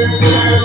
Thank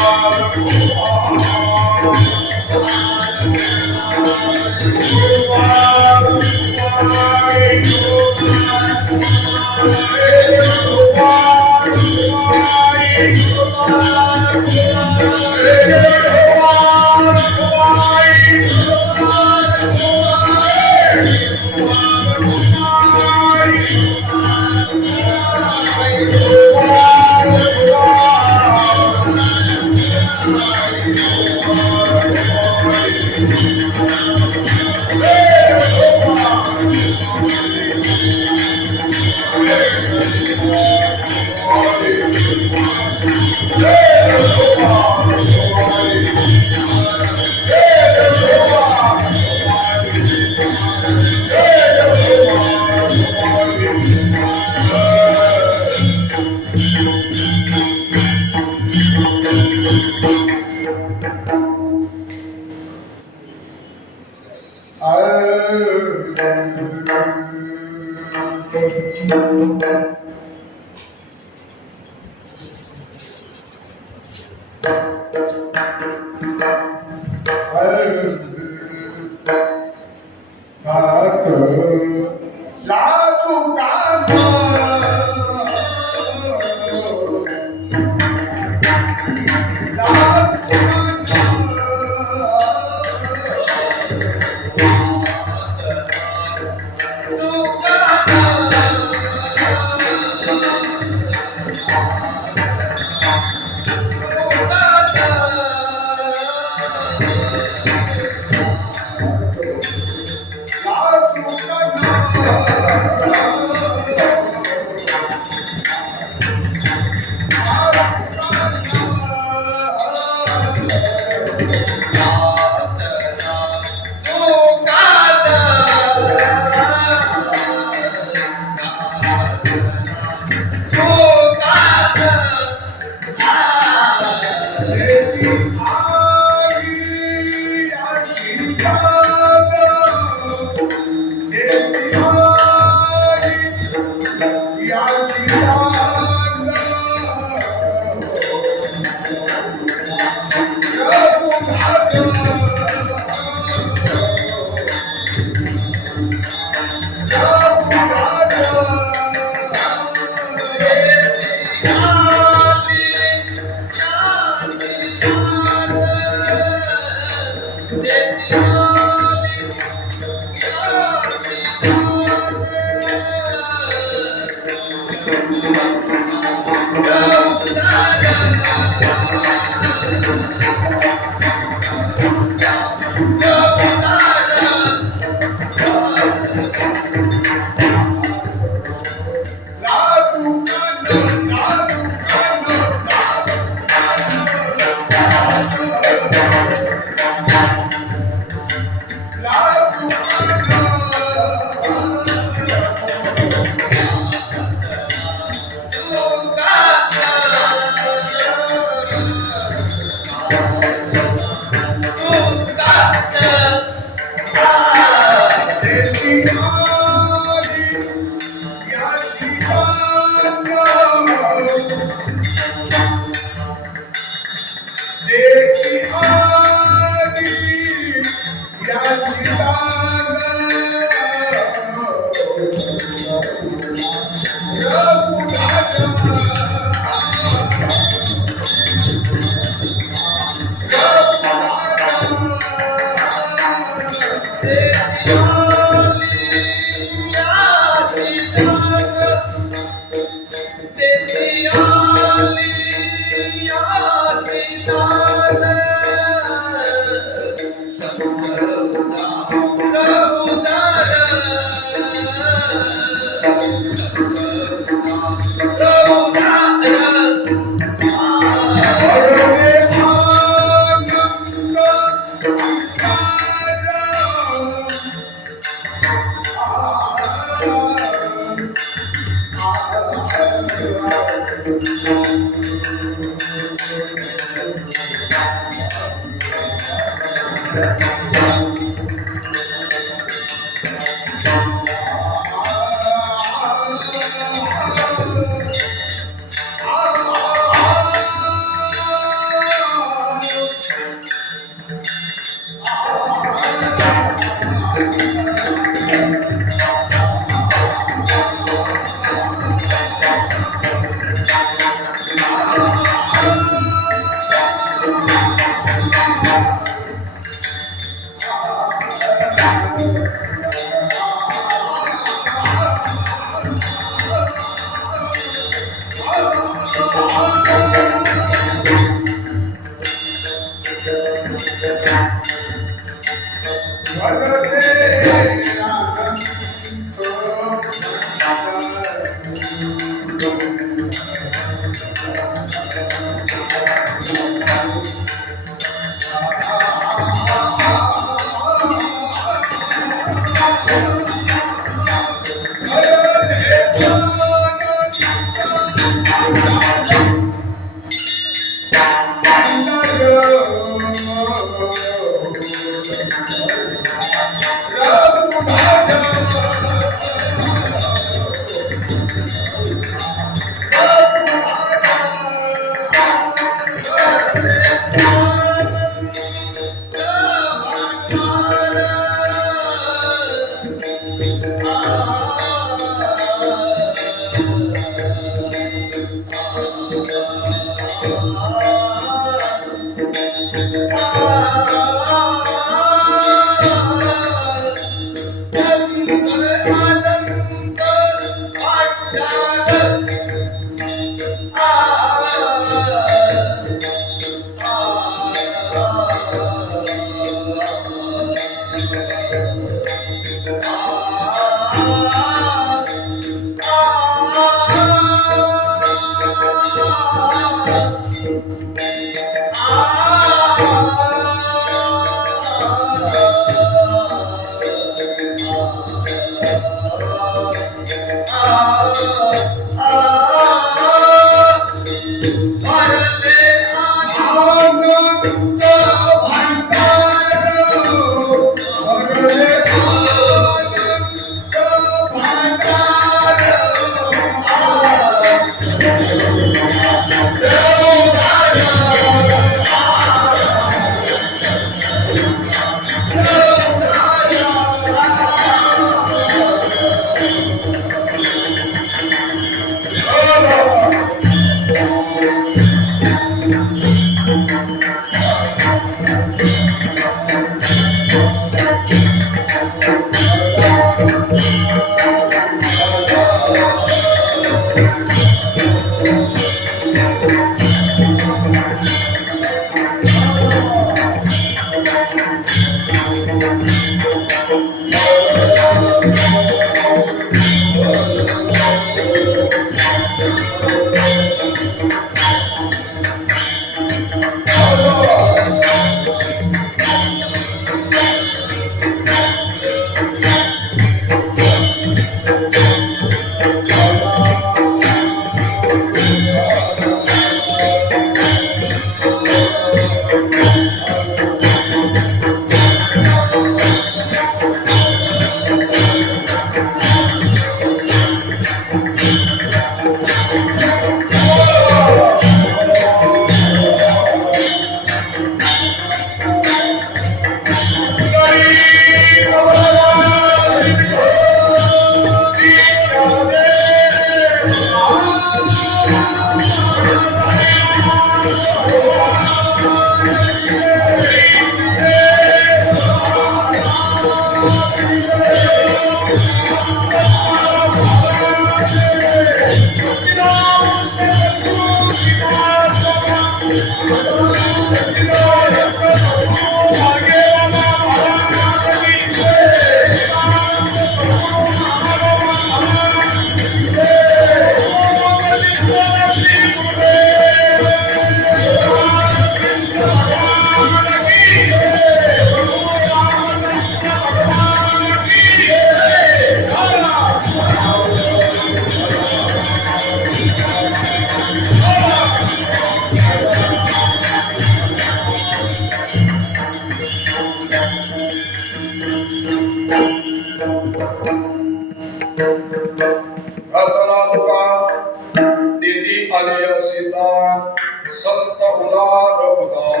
संत उदार उदार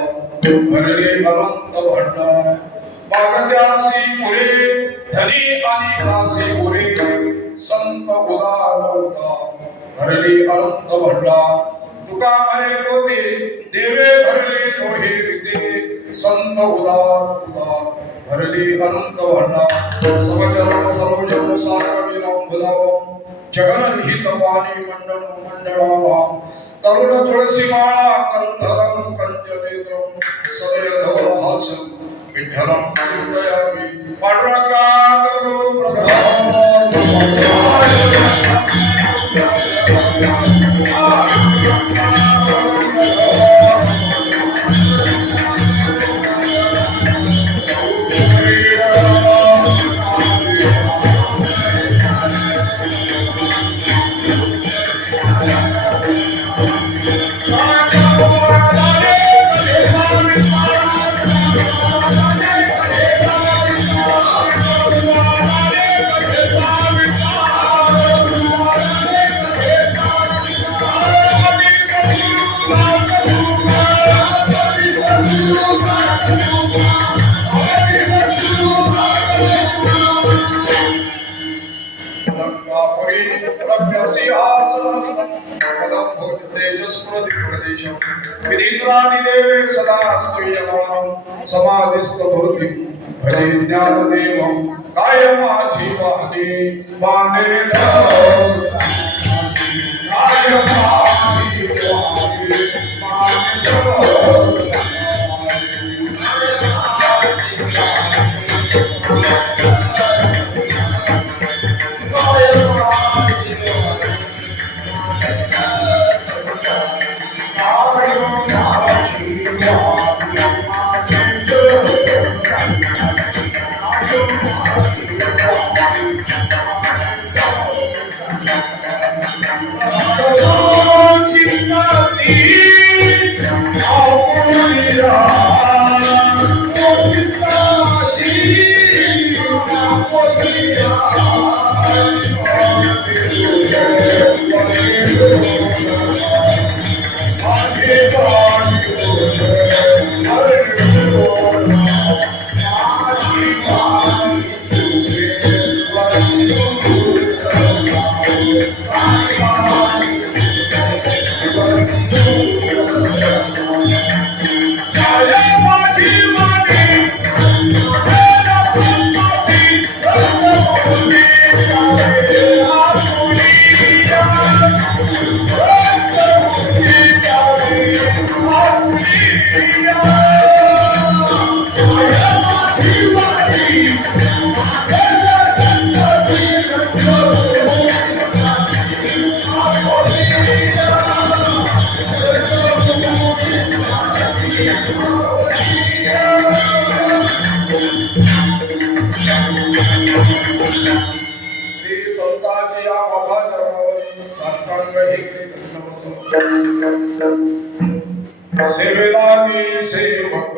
भरले अनंत भंडार मागत्यासी पुरे धनी आणि दासी पुरे संत उदार उदार भरले अनंत भंडार तुका मरे पोते देवे भरले तोहे विते संत उदार उदार भरले अनंत भंडार समचरण सर्वजन सारविनाम भुलावम जगननिहित पाणी मंडळ मंडळाला तरुण तुळसी माळा कंधरम कंजनेत्रम सदय धवल हास्यम विठ्ठलम चिंतयामि पांडुरंगा करो प्रधान सिंहासनस्थं पदं भोजतेजस्फुरति प्रदेशं विनीन्द्रादिदेवे सदा स्तूयमानं समाधिस्थमूर्तिं भजे ज्ञानदेवं कायमाझी वाहने माने दास कायमाझी वाहने माने सेवेदानी सेवक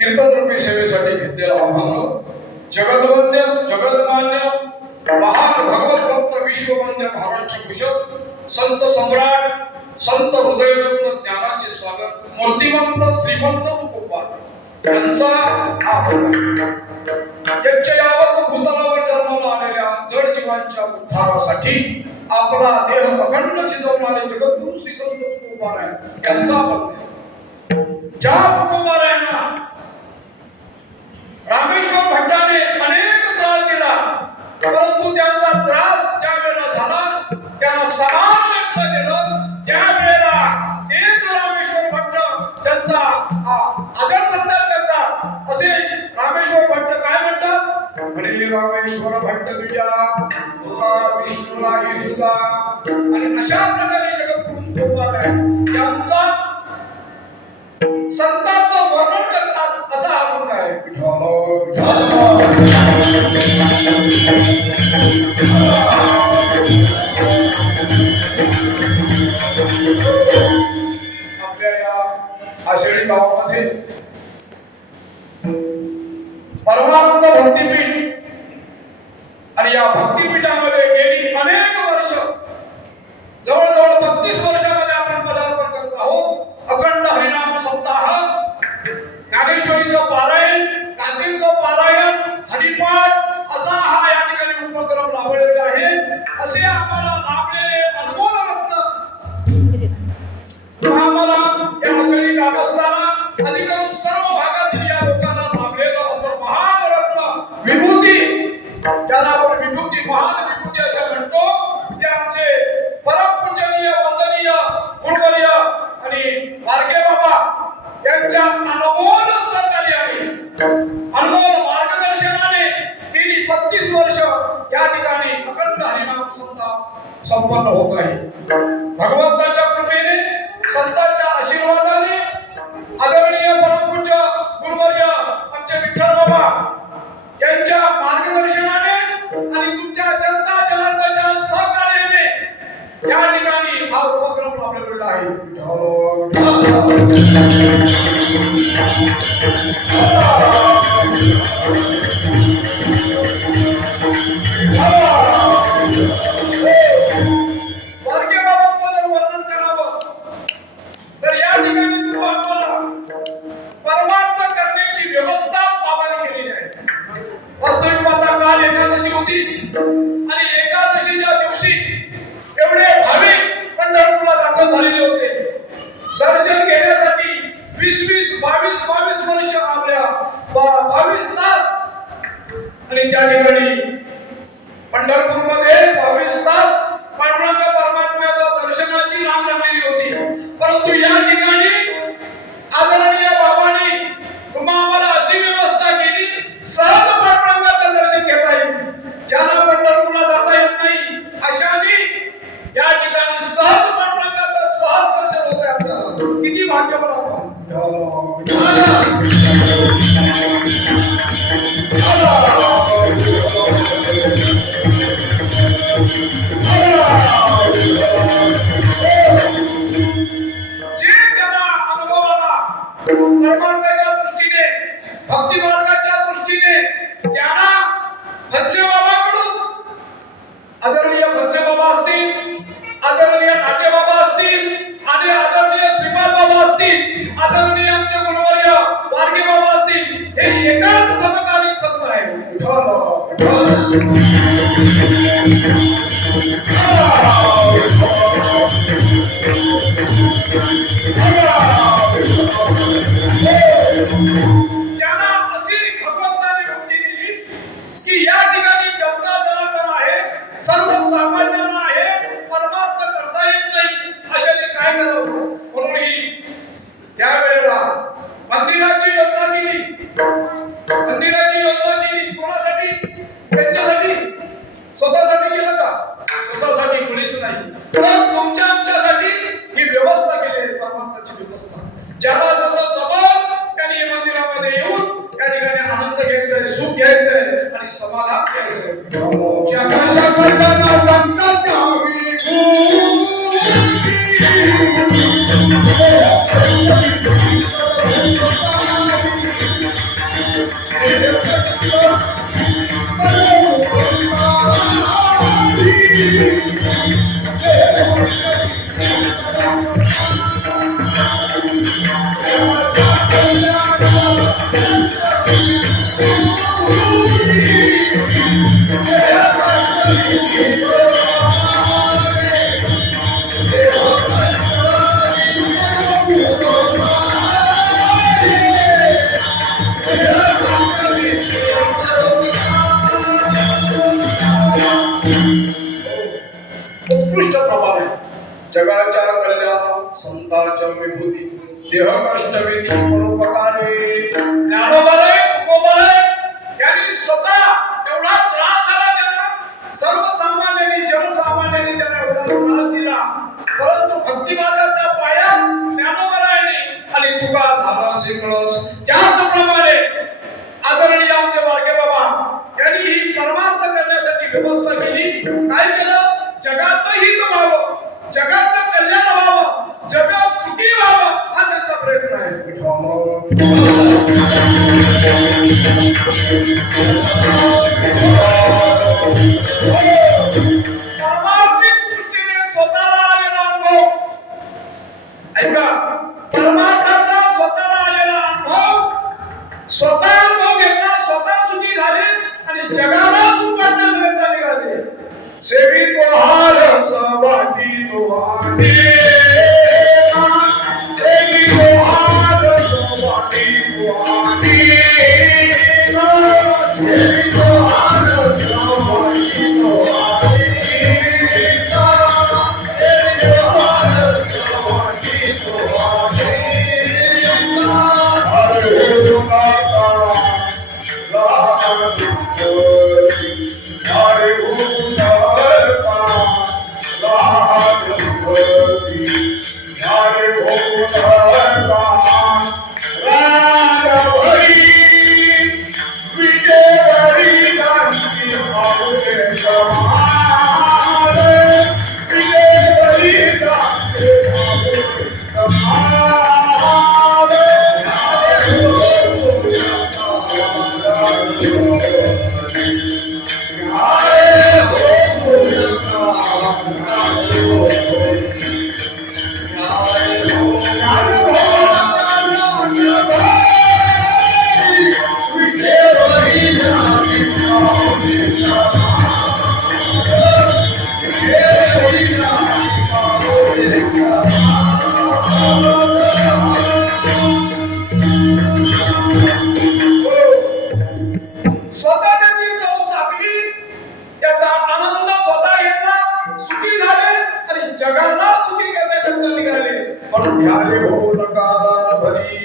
कीर्तनरूपी सेवेसाठी घेतलेला आव्हान जगद्वंद्य जगन्मान्य महान भगवत भक्त विश्ववंद्य महाराष्ट्र भूषण संत सम्राट संत हृदयरत्न ज्ञानाचे स्वागत मूर्तिमंत श्रीमंत गोपाळ त्यांचा यावत भूतलावर जन्माला आलेल्या जड जीवांच्या उद्धारासाठी आपला देह अखंड शिजवणारे जगद्गुरु श्री संत गोपाळ यांचा ज्या कुटुंबारायांना रामेश्वर भट्टाने अनेक त्रास दिला, परंतु त्यांचा त्रास ज्या वेळेला झाला त्यांना समान लेखन दिलं, त्या वेळेला तेच रामेश्वर भट्ट त्यांचा आदर सत्कार करतात. असे रामेश्वर भट्ट काय म्हणतात? म्हणे रामेश्वर भट्ट तुझ्या तुका विष्णूलाही तुझा. आणि अशा प्रकारे जगद्गुरु गोपाळ यांचा संतांचं वर्णन करतात. असा आपण काय आपल्या या आषाढी गावामध्ये परमानंद भक्तिपीठ आणि या भक्तिपीठामध्ये गेली अनेक वर्ष जवळजवळ 32 वर्षामध्ये आपण पदार्पण करत आहोत. अखंड हरिनाम सप्ताह, ज्ञानेश्वरीचं पारायण, गाथेचं पारायण, हरिपाठ असा हा या ठिकाणी उपक्रम लाभलेला आहे. असे आम्हाला लाभलेले अनमोल रत्न आम्हाला या आषाढी गावस्थाना अधिकरून सर्व भागातील या लोकांना लाभलेलं असं महान रत्न विभूती, ज्याला आपण विभूती महान विभूती असे म्हणतो, ते आमचे परमपूजनीय वंदनीय गुरुवर्य आणि वारके बाबा यांच्या अनमोल सहकार्याने अनमोल मार्गदर्शनाने गेली 32 वर्ष या ठिकाणी अखंड हरिनाम सप्ताह संपन्न होत आहे. भगवंताच्या कृपेने, संतांच्या आशीर्वादाने, आदरणीय परमपूज्य गुरुवर्य आमचे विठ्ठल बाबा यांच्या मार्गदर्शनाने आणि तुमच्या जनता जनार्दन बाबांचं जर वर्णन करावं तर या ठिकाणी तुम्ही आम्हाला परमार्थ करण्याची व्यवस्था बाबांनी केलेली आहे. वास्तविक पाहता काल एकादशी होती आणि एकादशीच्या दिवशी एवढे भाविक पंढरपूरला दाखल झालेले होते. दर्शन घेण्यासाठी 20-20, 22-22 वर्ष आपल्या 22 तास आणि त्या ठिकाणी पंढरपूरमध्ये 22 तास पांडुरंग परमात्म्याच्या दर्शनाची रांग लागलेली होती. परंतु या ठिकाणी आदरणीय बाबांनी तुम्हा आम्हाला अशी व्यवस्था केली, सहज पांडुरंगाचं दर्शन घेता येईल. ज्यांना पंढरपूरला जाता येत नाही अशाने या ठिकाणी सहज पांडुरंगाचं सहज दर्शन होतंय आपल्याला. किती भाग्यवान आपण. जे त्यांना अनुभव आला परमार्थाच्या दृष्टीने, भक्ती मार्गाच्या दृष्टीने, त्यांना भत्से बाबाकडून आदरणीय भत्से बाबा असतील, आदरणीय नाटे बाबा असतील आणि आदरणीय श्रीपाद बाबा असतील, आदरणीय आमचे गुरुवर्य वारगे बाबा असतील, हे एकाच समकालीन संत आहे. त्यांना अशी भगवंताने मुक्ती दिली की या ठिकाणी जनता जनार्दन आहे, सर्वसामान्यांना आहे, परमार्थ करता येत नाही अशाने काय करावं. म्हणून ही त्यावेळेला मंदिराची योजना केली. मंदिराची योजना केली कोणासाठी? त्यांच्यासाठी. स्वतःसाठी केलं का? स्वतःसाठी कुणीच नाही, तर तुमच्या आमच्यासाठी ही व्यवस्था केली आहे, परमार्थाची व्यवस्था. ज्याला जसं जमलं त्यांनी मंदिरामध्ये येऊन या ठिकाणी आनंद घ्यायचाय, सुख घ्यायचंय आणि समाधान घ्यायचंय. जगाच्या कल्याणाचा संकल्प हवी उत्कृष्ट प्रमाणे जगाच्या कल्याण संतांच्या विभूती देह कष्टवेदी परोपकारी ज्ञानोबळे तुकोबळे यांनी स्वतः एवढा त्रास झाला त्यांना. सर्वसामान्यांनी जनसामान्यांनी त्यांना एवढा त्रास दिला, परंतु भक्ती मार्गाचा पाया ज्ञानोबळाने आणि तुका झाला शिकळस. त्याचप्रमाणे आदरणीय आमचे वारगे बाबा यांनी ही परमार्थ करण्यासाठी व्यवस्था केली. काय केलं? जगाचं हित व्हावं, जगाचं कल्याण व्हावं, जग सुखी व्हावं हा त्यांचा प्रयत्न आहे. परमार्थिक दृष्टीने स्वतःला आलेला अनुभव ऐका. परमार्थाचा स्वतःला आलेला अनुभव, स्वतः अनुभव घेतला, स्वतः सुखी झाले आणि जगाला सुख वाटण्यासाठी निघाले. सेवी तो हार सवाटी तो आने, सेवी तो हार सवाटी तो आने, सेवी तो हार सवाटी तो आने, सेवी तो हार सवाटी तो आने. हरे दुका हरे घ्याले हो नका दान भरी.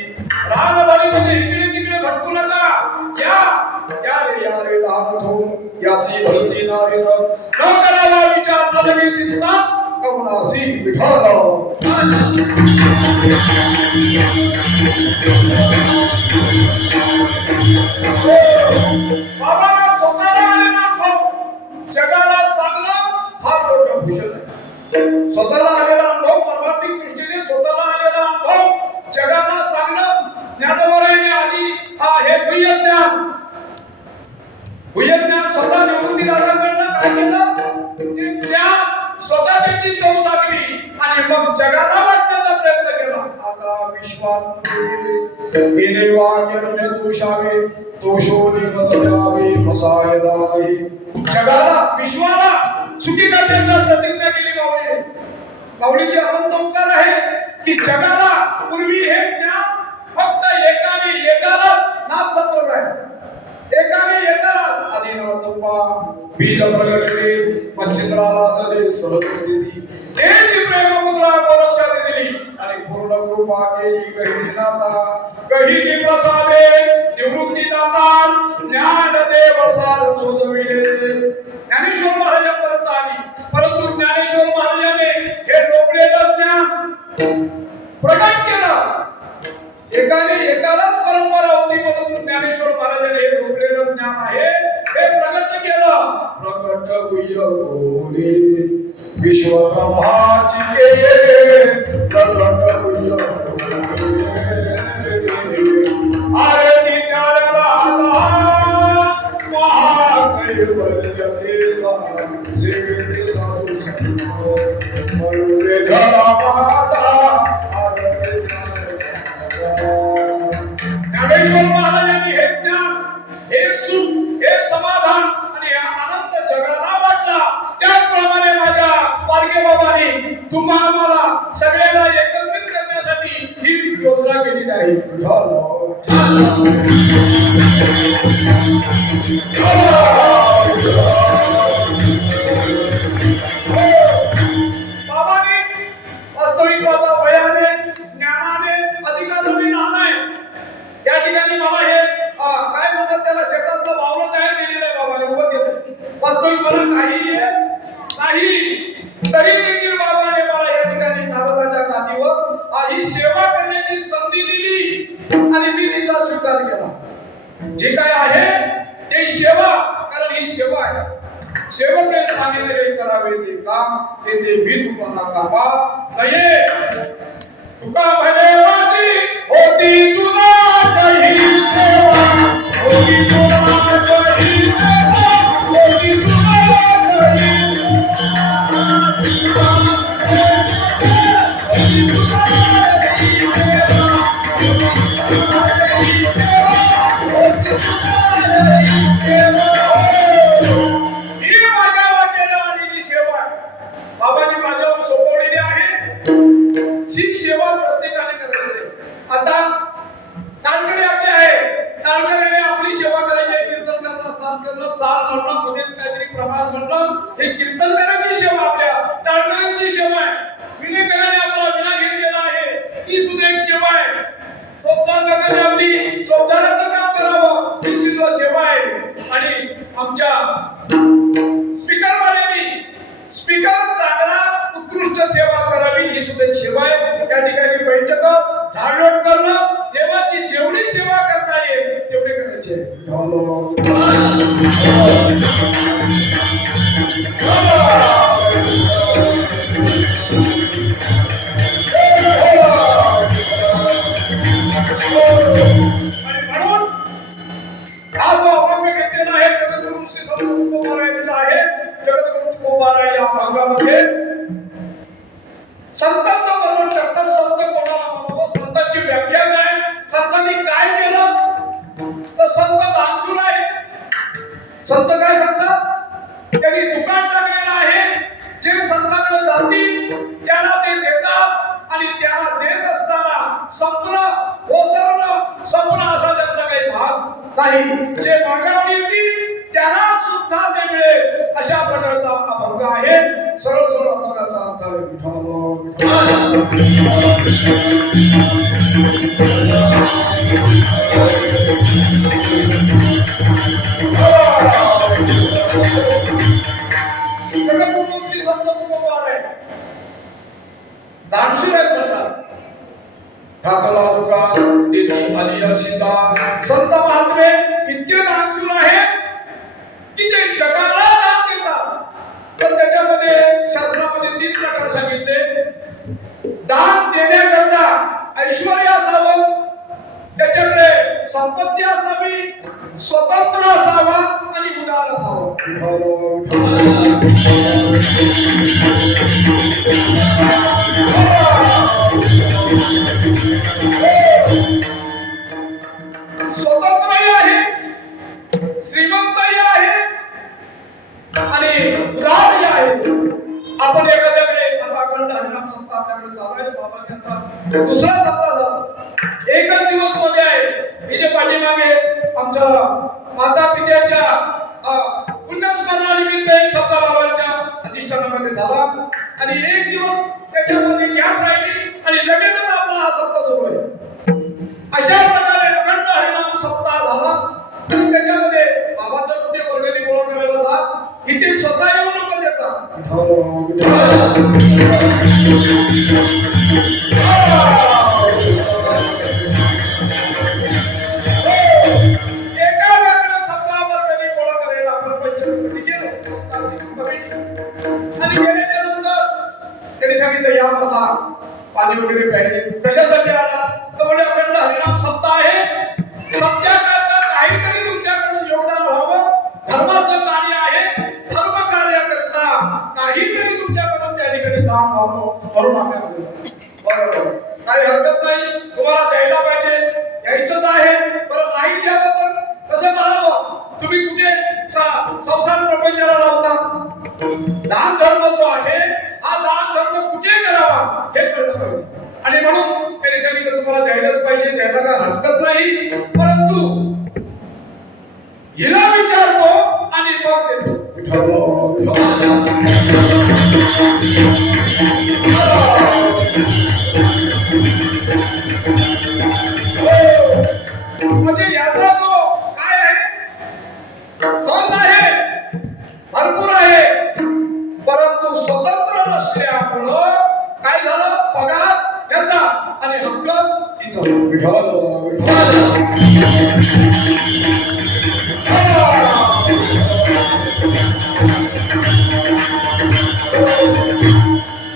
रान भरी म्हणजे इकडे तिकडे भटकू नका. या रे लहान हो याती भरती नारी न करावा विचार न लगे चिंता कवनासी विठाला. बाबांना स्वतःला आलेला अनुभव जगाला सांगणं हा मोठं भूषण आहे. स्वतःला आलेला अनुभव परमार्थिक दृष्टीने स्वतःला आलेला अनुभव जगाला सांगणं. ज्ञानोबरायांनी आधी हे गुह्य ज्ञान स्वतः निवृत्तीदारांकडनं काय केलं ते ज्ञान स्वतः त्याची चव चाकली आणि मग जगाला वाटण्याचा प्रयत्न केला. आता विश्वात गेले वाक्य दोषावे दोषो निमत द्यावे मसायदा नाही. जगाला विश्वाला चुकी करण्याचा प्रतिज्ञा केली माऊलीने. माऊलीचे अनंत उपकार आहे की जगाला पूर्वी हे ज्ञान फक्त एकालाच नाथ संप्रदाय एकालाच आधी नाथोबा बीज प्रगटले मच्छिंद्राला दले सहज स्थिती तेची प्रेमपुत्रा गोरक्षा दिली आणि पूर्ण कृपा केली गहिनी नाथा गहिनी प्रसादे निवृत्ती दाता ज्ञान देव सार चोजविले. ज्ञानेश्वर महाराजांपर्यंत आली परंतु ज्ञानेश्वर महाराजांनी हे लोकलेलं ज्ञान प्रकट केलं. एकालाच परंपरा होती परंतु ज्ञानेश्वर महाराजांनी हे लोकलेलं ज्ञान आहे हे प्रकट केलं. प्रकट गुह्य बोले विश्व ब्रह्माची प्रकट गुह्य अरे ज्ञानाला महाकैवल्य देवा सेवे साधू संत मरुरे घरा माता. ज्ञानेश्वर महाराजांनी हे ज्ञान हे सुख हे समाधान आणि या आनंद जगाला वाटला. त्याचप्रमाणे माझ्या पारगे बाबांनी तुम्हा आम्हाला सगळ्यांना एकत्रित करण्यासाठी ही योजना केलेली आहे. बाबांनी वास्तविकता वयाने ज्ञानाने अधिकाराने नाणे या ठिकाणी मला हे काय म्हणतात त्याला शेतातलं बावलं तयार केलेलं आहे. बाबाने उभं केलं. वास्तविक मला काही नाही तरी देखील बाबाने मला या ठिकाणी नारदाच्या गादीवर ही सेवा करण्याची संधी दिली आणि मी तिचा स्वीकार केला. जे काय आहे ते सेवा, कारण ही सेवा आहे. सेवक सांगितलेले करावे ते काम ते मी तुम्हाला कामा नये. तुका भले वाची होती तुला काही सेवा होती तुला काही सेवा होती तुला ही माझ्या वाटेला आलेली सेवा बाबांनी माझ्यावर सोपवलेली आहे. जी सेवा प्रत्येकाने करायची. आता तालकरी आपले आहे, तालकरीने आपली सेवा करायची आहे. कीर्तन करणं, साथ करणं, चाल म्हणणं, मध्येच काहीतरी प्रमाण म्हणणं हे कीर्तन करायची सेवा आपल्या तालकऱ्यांची सेवा आहे. विनेकराने आपला विना घेतलेला आहे ती सुद्धा एक सेवा आहे. चोपदार लोकांनी आपली चोपदाराचं काम करावं ही सुद्धा सेवा आहे. आणि आमच्या स्पीकरवाल्यांनी स्पीकर चांगला उत्कृष्ट सेवा करावी ही सुद्धा सेवा आहे. त्या ठिकाणी बैठक झाडलोट करणं देवाची जेवढी सेवा करता येईल तेवढी करायची. म्हणून हा जो अभंग घेतलेला आहे जगद्गुरु श्री संत तुकोबारायांचा आहे. जगद्गुरु तुकोबाराय या अभंगामध्ये संतांचं वर्णन करतात. संत कोणाला म्हणावं, संतांची व्याख्या काय, संतांनी काय केलं. तर संत दानशूर आहे. संत काय सांगतात, त्यांनी दुकान टाकलेलं आहे. जे संतांकडे जातील त्याला ते देतात आणि त्याला देत असताना संपणं असा त्यांचा काही भाग नाही. जे मागावर येतील त्याला सुद्धा ते मिळेल अशा प्रकारचा अभंग आहे. सरळ अभंगाचा अर्थ आहे. दानशील आहेत म्हणतात. ठाकला दुकान तेथी आली असिता. संत महात्मे इतके दानशूर आहेत की ते जगाला दान देतात. पण त्याच्यामध्ये शास्त्रामध्ये 3 प्रकार सांगितले. दान देण्याकरता ऐश्वर्य असावं, त्याच्याकडे संपत्ती असावी, स्वतंत्र असावा आणि उदार असावं. स्वतंत्रही आहे, श्रीमंतही आहे आणि उदारही आहे. आपण एखाद्याकडे आता अखंड हरिनाम सप्ताह आपल्याकडे चालू आहे. बाबांनी आता दुसरा सप्ताह झाला. एकच दिवस मध्ये आहे. इथे पाठीमागे आमच्या माता पित्याच्या पुण्यस्मरणानिमित्त एक सप्ताह बाबांच्या अधिष्ठानामध्ये झाला आणि एक दिवस त्याच्यामध्ये गॅप राहिली आणि लगेचच आपला हा सप्ताह सुरू आहे. अशा प्रकारे अखंड हरिनाम सप्ताह झाला आणि त्याच्यामध्ये बाबा तर कुठे वर्गणी गोळा करायला जा, इथे स्वतः येऊ नको देतात. एका वेगळ्या सप्ताह वर्गणी गोळा करायला आपण 25 गेलो आणि गेल्याच्या नंतर त्यांनी सांगितलं या बसा, पाणी वगैरे प्यायले. कशासाठी आला तर म्हणजे अखंड हरिनाम सप्ताह आहे. सत्याकरता काहीतरी तुमच्याकडून योगदान व्हावं, धर्माचं कार्य आहे, धर्म कार्याकरता काहीतरी तुमच्याकडून त्या ठिकाणी दान व्हावं म्हणून आम्ही बरोबर काही हरकत नाही. तुम्हाला द्यायला पाहिजे, द्यायचंच आहे. बरं नाही द्यावं तर कसं म्हणावं, तुम्ही कुठे संसार प्रपंचाला लावता. दान धर्म जो आहे हा दान धर्म कुठे करावा हे कळलं पाहिजे. आणि म्हणून त्यांनी सांगितलं तुम्हाला द्यायलाच पाहिजे, द्यायला काय हरकत नाही, परंतु हिला विचारतो आणि मग देतो. म्हणजे याचा जो काय आहे धन आहे भरपूर आहे, परंतु स्वतंत्र नसल्यामुळं काय झालं, पगार याचा आणि हक्क तिचा.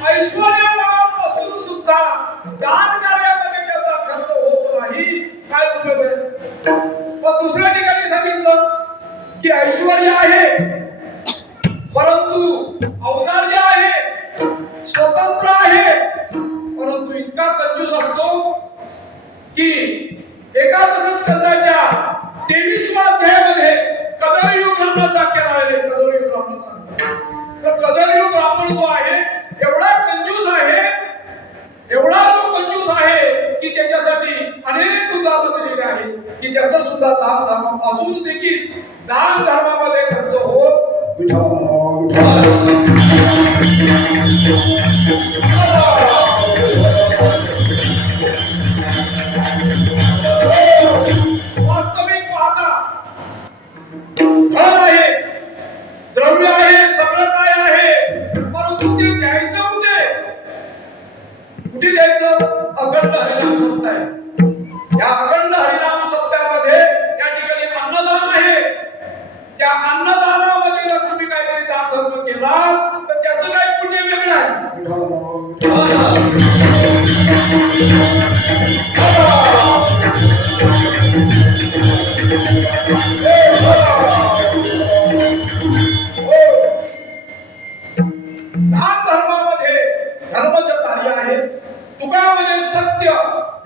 ऐश्वर्यवान असून सुद्धा दान कार्यामध्ये त्याचा खर्च होत नाही, काय उपयोग आहे. मग दुसऱ्या ठिकाणी सांगितलं की ऐश्वर्य आहे परंतु औदार्य आहे, स्वतंत्र आहे, परंतु इतका कंजूस असतो की एकादश स्कंदाच्या 23व्या अध्यायामध्ये कदरयुग नावाचा आख्यान आलेले. कदरयुग नावाचा तर कदरयुग ब्राह्मण जो आहे एवढा कंजूस आहे, एवढा जो कंजूस आहे की त्याच्यासाठी अनेक उदाहरणं दिलेली आहे की त्याचा सुद्धा दान धर्म असून देखील दान धर्मामध्ये खर्च होत वास्तविक पाहता धन आहे, द्रव्य आहे, सगळं काय आहे, परंतु ते द्यायचं कुठे, कुठे द्यायचं. अखंड हरिनाम सप्ताह आहे. या अखंड हरिनाम सप्ताहामध्ये या ठिकाणी अन्नदान आहे. त्या अन्नदानामध्ये जर तुम्ही काहीतरी दान धर्म केला तर त्याचं काही पुण्य वेगळं आहे. दान धर्मामध्ये धर्माचं कार्य आहे. तुका म्हणजे सत्य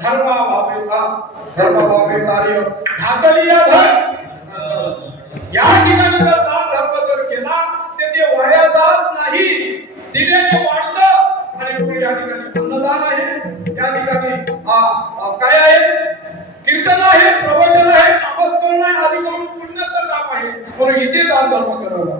धर्माभावे कार्य घातलीय धन. या ठिकाणी जर दान धर्म जर केला तर ते वाया जात नाही, दिल्याने वाढतं. आणि पुढे या ठिकाणी अन्नदान आहे, या ठिकाणी काय आहे, कीर्तन आहे, प्रवचन आहे, नामस्मरण आहे, आदी करून पुण्याचं काम आहे. म्हणून इथे दान धर्म करावा.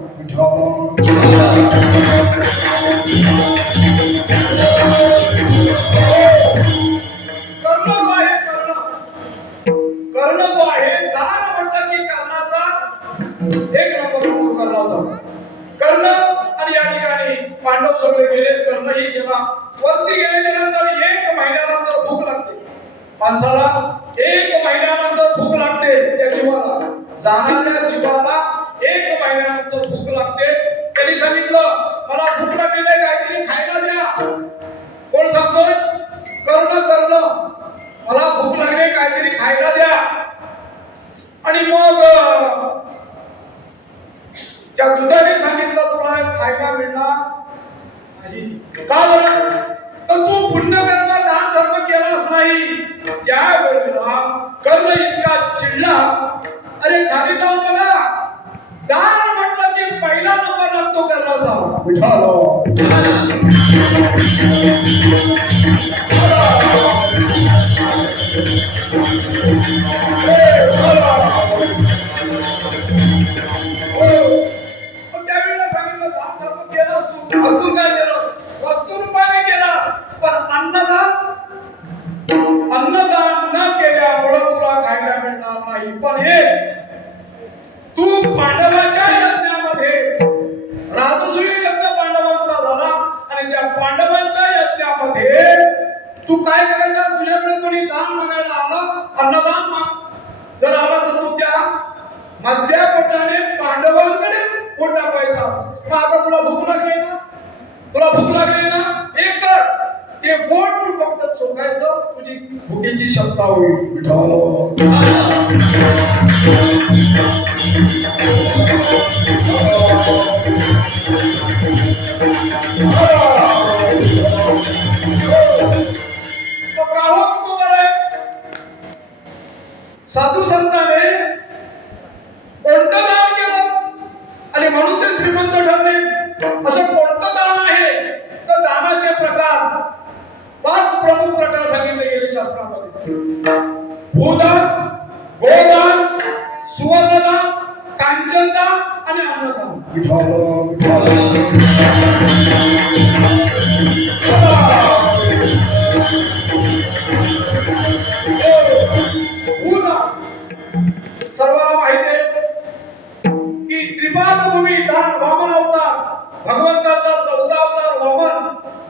पांडव सगळे गेले, कर्णही गेला. वरती गेल्याच्या नंतर 1 महिन्यानंतर भूक लागते माणसाला. 1 महिन्यानंतर भूक लागते त्या जीवाला, जाणाऱ्या जीवाला 1 महिन्यानंतर भूक लागते. त्यांनी सांगितलं मला भूक लागलेली आहे, काहीतरी खायला द्या. कोण सांगतोय? कर्ण मला भूक लागली, काहीतरी खायला द्या. आणि मग त्या दुधाने सांगितलं तुला खायला मिळणार नाही. का बरं? तर तू पुण्यकर्म दान धर्म केलाच नाही. त्या वेळेला कर्ण इतका चिडला, अरे खाली जाऊन बघा, दान म्हटलं की पहिला नंबर लागतो कर्णाचा. त्यावेळेला सांगितलं दान धर्म केलास तू, भरपूर काय केलं, वस्तू रूपाने केला, पण अन्नदान न केल्यामुळे तुला खायला मिळणार नाही. पण हे तू पांडवाच्या यज्ञामध्ये, राजसूय यज्ञ पांडवांचा झाला आणि त्या पांडवांच्या यज्ञामध्ये तू काय करायचं? तुझ्याकडे कोणी दान मागायला आलं, अन्नदान माग, जर आला तर तू त्या मधल्या पोटाने पांडवांकडे पोट टाकायचा. मग आता तुला भूक लागली ना, एक कर, ते पोट तू फक्त चोखायचं, तुझी भुकेची क्षमता होईल. साधू संतांनी कोणतं दान केलं आणि म्हणून ते श्रीमंत ठरले? असं कोणतं दान आहे? तर दानाचे प्रकार 5 प्रमुख प्रकार सांगितले गेले शास्त्रामध्ये. भूदान, गोदान, सुवर्णदान, कांचनदान आणि अन्नदान. सर्वांना माहिती आहे की त्रिपाद भूमी दान वामन अवतार, भगवंताचा 14 अवतार वामन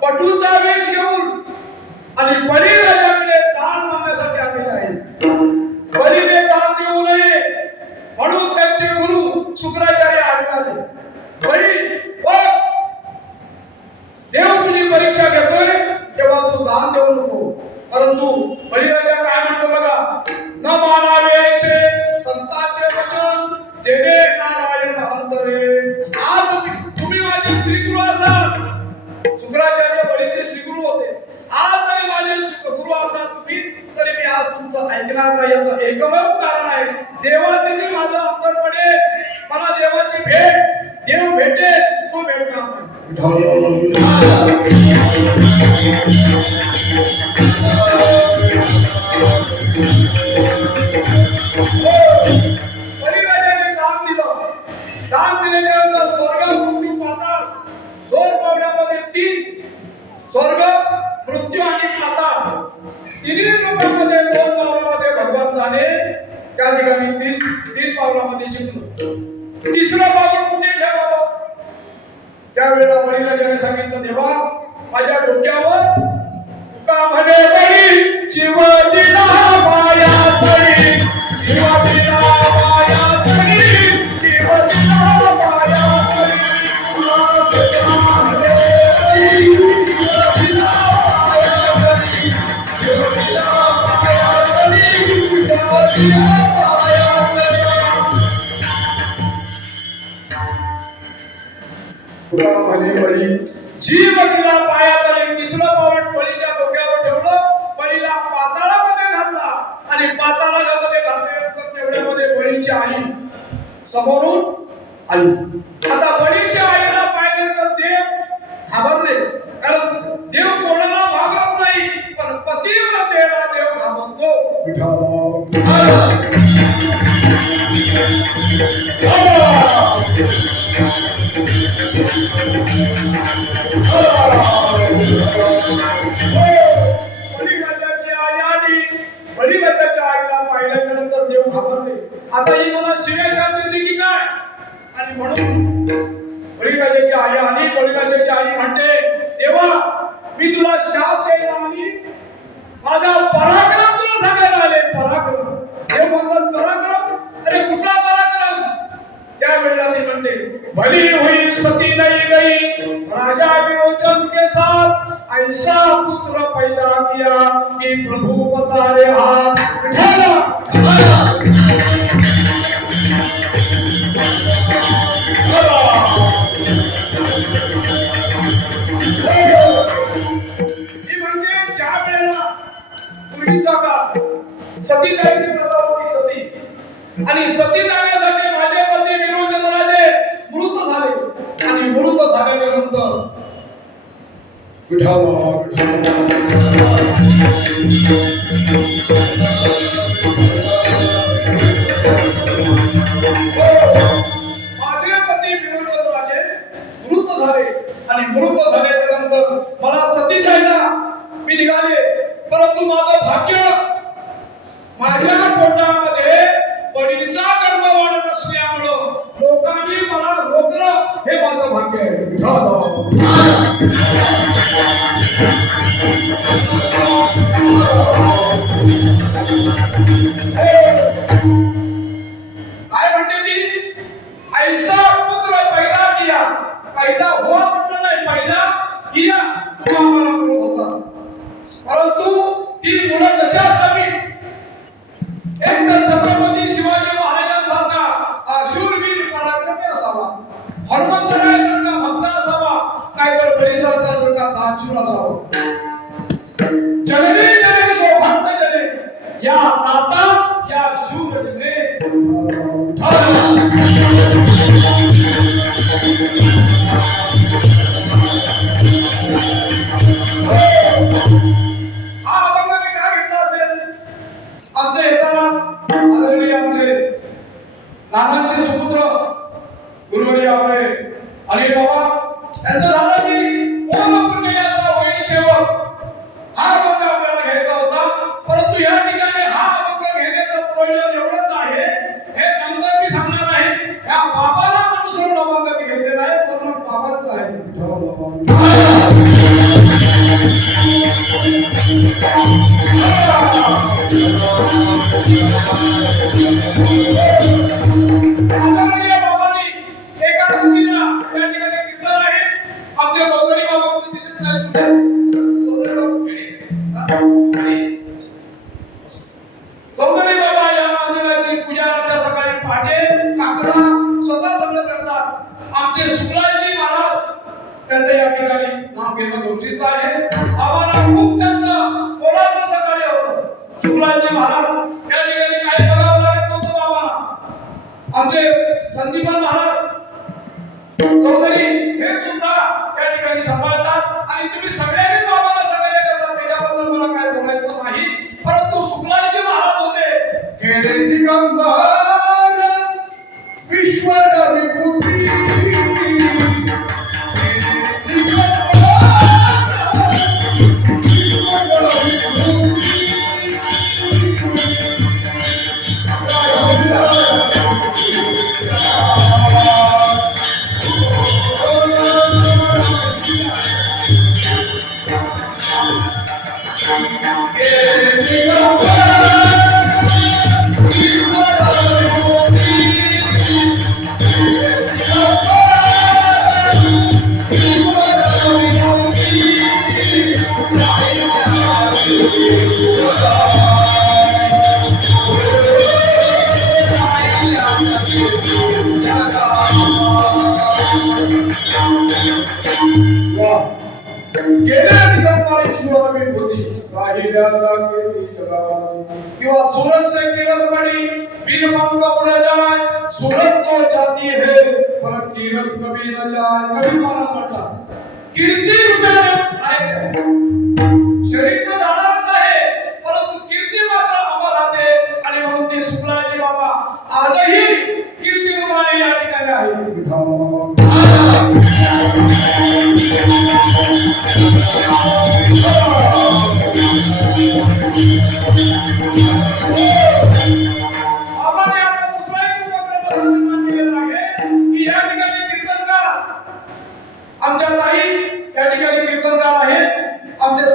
पटूचा वेश घेऊन आणि बळीराजाकडे दान मागण्यासाठी आलेले आहे. बळीने दान देऊ नये म्हणून त्यांचे गुरु शुक्राचार्य आढळले. बळी देव तुझी परीक्षा घेतोय तेव्हा तू दान देऊ नको. परंतु बळीराजा काय म्हणतो बघा, न मानावे संतांचे वचन जेणे नारायण अंतरे. आज तुम्ही माझे श्रीगुरु असाल, शुक्राचार्य बळीचे श्रीगुरु होते. आज जरी माझे गुरु असाल तुम्ही, तरी मी आज तुमचं ऐकणार नाही. याचं एकमेव कारण आहे, देवाचे देखील माझं अंतर पडेल, मला देवाची भेट, देव भेटेल, तो भेटणार नाही. बळीराजाने दान दिलं. दान दिल्यानंतर स्वर्ग, मृत्यू, पाताळ 2 पावलामध्ये 3 स्वर्ग, मृत्यू आणि पाताळ तिन्ही लोकांमध्ये 2 पावलामध्ये भगवंताने त्या ठिकाणी 3 पावलामध्ये जिंकलं. 3रं पाऊल कुठे ठेवावं? त्यावेळेला बळीराजाने सांगितलं, देवा माझ्या डोक्यावर तुका म्हणे बळी जीव दिला माया तळी, जीव दिला माया तळी, जीव दिला माया तळी. जीव दिला पाया तळी. 3रं पाऊल बळीच्या डोक्यावर ठेवलं, बळीला पाताळामध्ये घातला आणि पाताळामध्ये घातल्यानंतर तेवढ्यामध्ये बळीची आई समोरून आली. आता बळीच्या आईला पाहिल्यानंतर देव घाबरले, कारण देव कोणाला घाबरत नाही, पण पतिव्रतेला देव घाबरतो. बळीराजाच्या आईला पाहिल्यानंतर देव घाबरले. आता ही मला शिव्या शाप देते की काय? आणि म्हणून कोळीगाजेची आई आणि कोळीगाजेची आई म्हणते, देवा मी तुला शाप द्यायला आणि माझा पराक्रम तुला सांगायला आले. पराक्रम हे म्हणतात पराक्रम, अरे कुठला पराक्रम? त्यावेळेला ती म्हणते, भली हुई सती नहीं गई राजा विरोचन के साथ, ऐसा पुत्र पैदा किया कि प्रभु पसारे हाथ. सती जायची प्रथा होती सती, आणि सती जाण्यासाठी माझे पती विरोचन राजे मृत झाले. आणि मृत झाल्याच्या नंतर माझे पती विरोचन राजे मृत झाले. आणि मृत झाल्याच्या नंतर मला सती जायला मी निघाले, परंतु माझं भाग्य, माझ्या पोटामध्ये बळीचा गर्भ वाढत असल्यामुळं लोकांनी मला रोखलं. हे माझं भाग्य आहे. काय म्हणते ती? ऐसा पुत्र पैदा किया. पैदा हुआ म्हटलं नाही, पैदा किया तो आम्हाला मुलं होता. परंतु ती मुलं कशी असावी? एक तर छत्रपती शिवाजी महाराजांसारखा शूरवीर पराक्रमी असावा, हनुमंतरायांसारखा भक्त असावा, नाहीतर बळीसारखा दानशूर असावा. जननी जने सौभाग्य जने, या दाता या शूर जने. आमचे येताना आदरणीय आमचे नानांचे सुपुत्र गुरुवर्य आपले अनिल बाबा यांचं झालं की पूर्ण पुण्याचा होईल शेवट. हा अभंग आपल्याला घ्यायचा होता, परंतु या ठिकाणी हा अभंग घेण्याचं प्रयोजन एवढंच आहे, हे नंतर मी सांगणार आहे. या बाबाला अनुसरून अभंग मी घेतलेला आहे, पण बाबाच आहे. चौधरी बाबा या मंदिराची पूजा अर्चा सकाळी पहाटे काकडा स्वतः सगळं करतात. आमचे सुखलाजी महाराज त्यांचं या ठिकाणी नाव घेणं गरजेचं आहे. आम्हाला खूप त्यांचं कोणाचं सहकार्य होतं. सुखलाजी महाराज या ठिकाणी काही बघावं लागत नव्हतं बाबांना. आमचे संदीपन महाराज चौधरी हे सुद्धा या ठिकाणी सांभाळतात. आणि तुम्ही सगळ्यांनी बाबांना सहकार्य करतात, त्याच्याबद्दल मला काय बोलायचं नाही. परंतु सुखलाजी महाराज होते गेले दिगंबर विश्वर विभूती. किंवा सूरज से किरण पड़ी बिन पंख उड़ जाए, सूरज तो जाती है पर किरण कभी न जाए. कभी महाराज म्हणतात कीर्ती रुपयाने राहायचं, शरीर तर जाणारच आहे, परंतु कीर्ती मात्र अमर राहते. आणि म्हणून ते सुखलाजी बाबा आजही कीर्ती रुपाने या ठिकाणी आहे.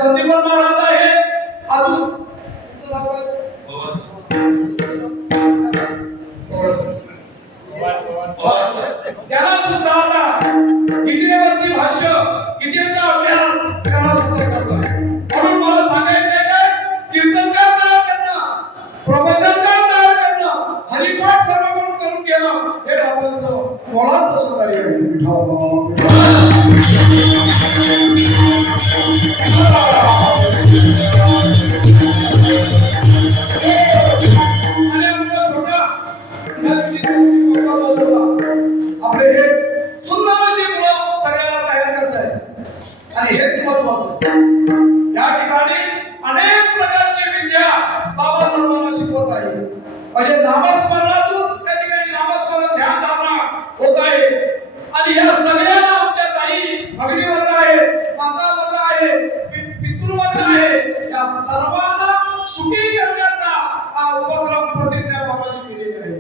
संदीपन महाराज आहे, अजून त्याला सुद्धा आता गीतेवरती भाष्य, गीतेचा अभ्यास त्याला सुद्धा करतोय. म्हणून मला सांगायचं आहे काय, कीर्तनकार तयार करणं, प्रवचनकार तयार करणं, हरिपाठ सर्वजण करून घेणं हे बाबांचं मोलाचं सहकार्य आहे. आपले हे सुंदर अशी मुलं सगळ्यांना तयार करताय आणि हेच महत्वाचं. या ठिकाणी अनेक प्रकारची विद्या बाबा सर्वांना शिकवत आहे. म्हणजे नामस्मरणातून त्या ठिकाणी नामस्मरण ध्यान धारणा होत आहे. आणि या सगळ्यांना आमच्या ताई भगिनी वर्ग आहे, माता वर्ग आहे, पितृवर्ग आहे, या सर्वांना सुखी करण्याचा हा उपक्रम प्रतिज्ञा बाबाजी केलेली आहे.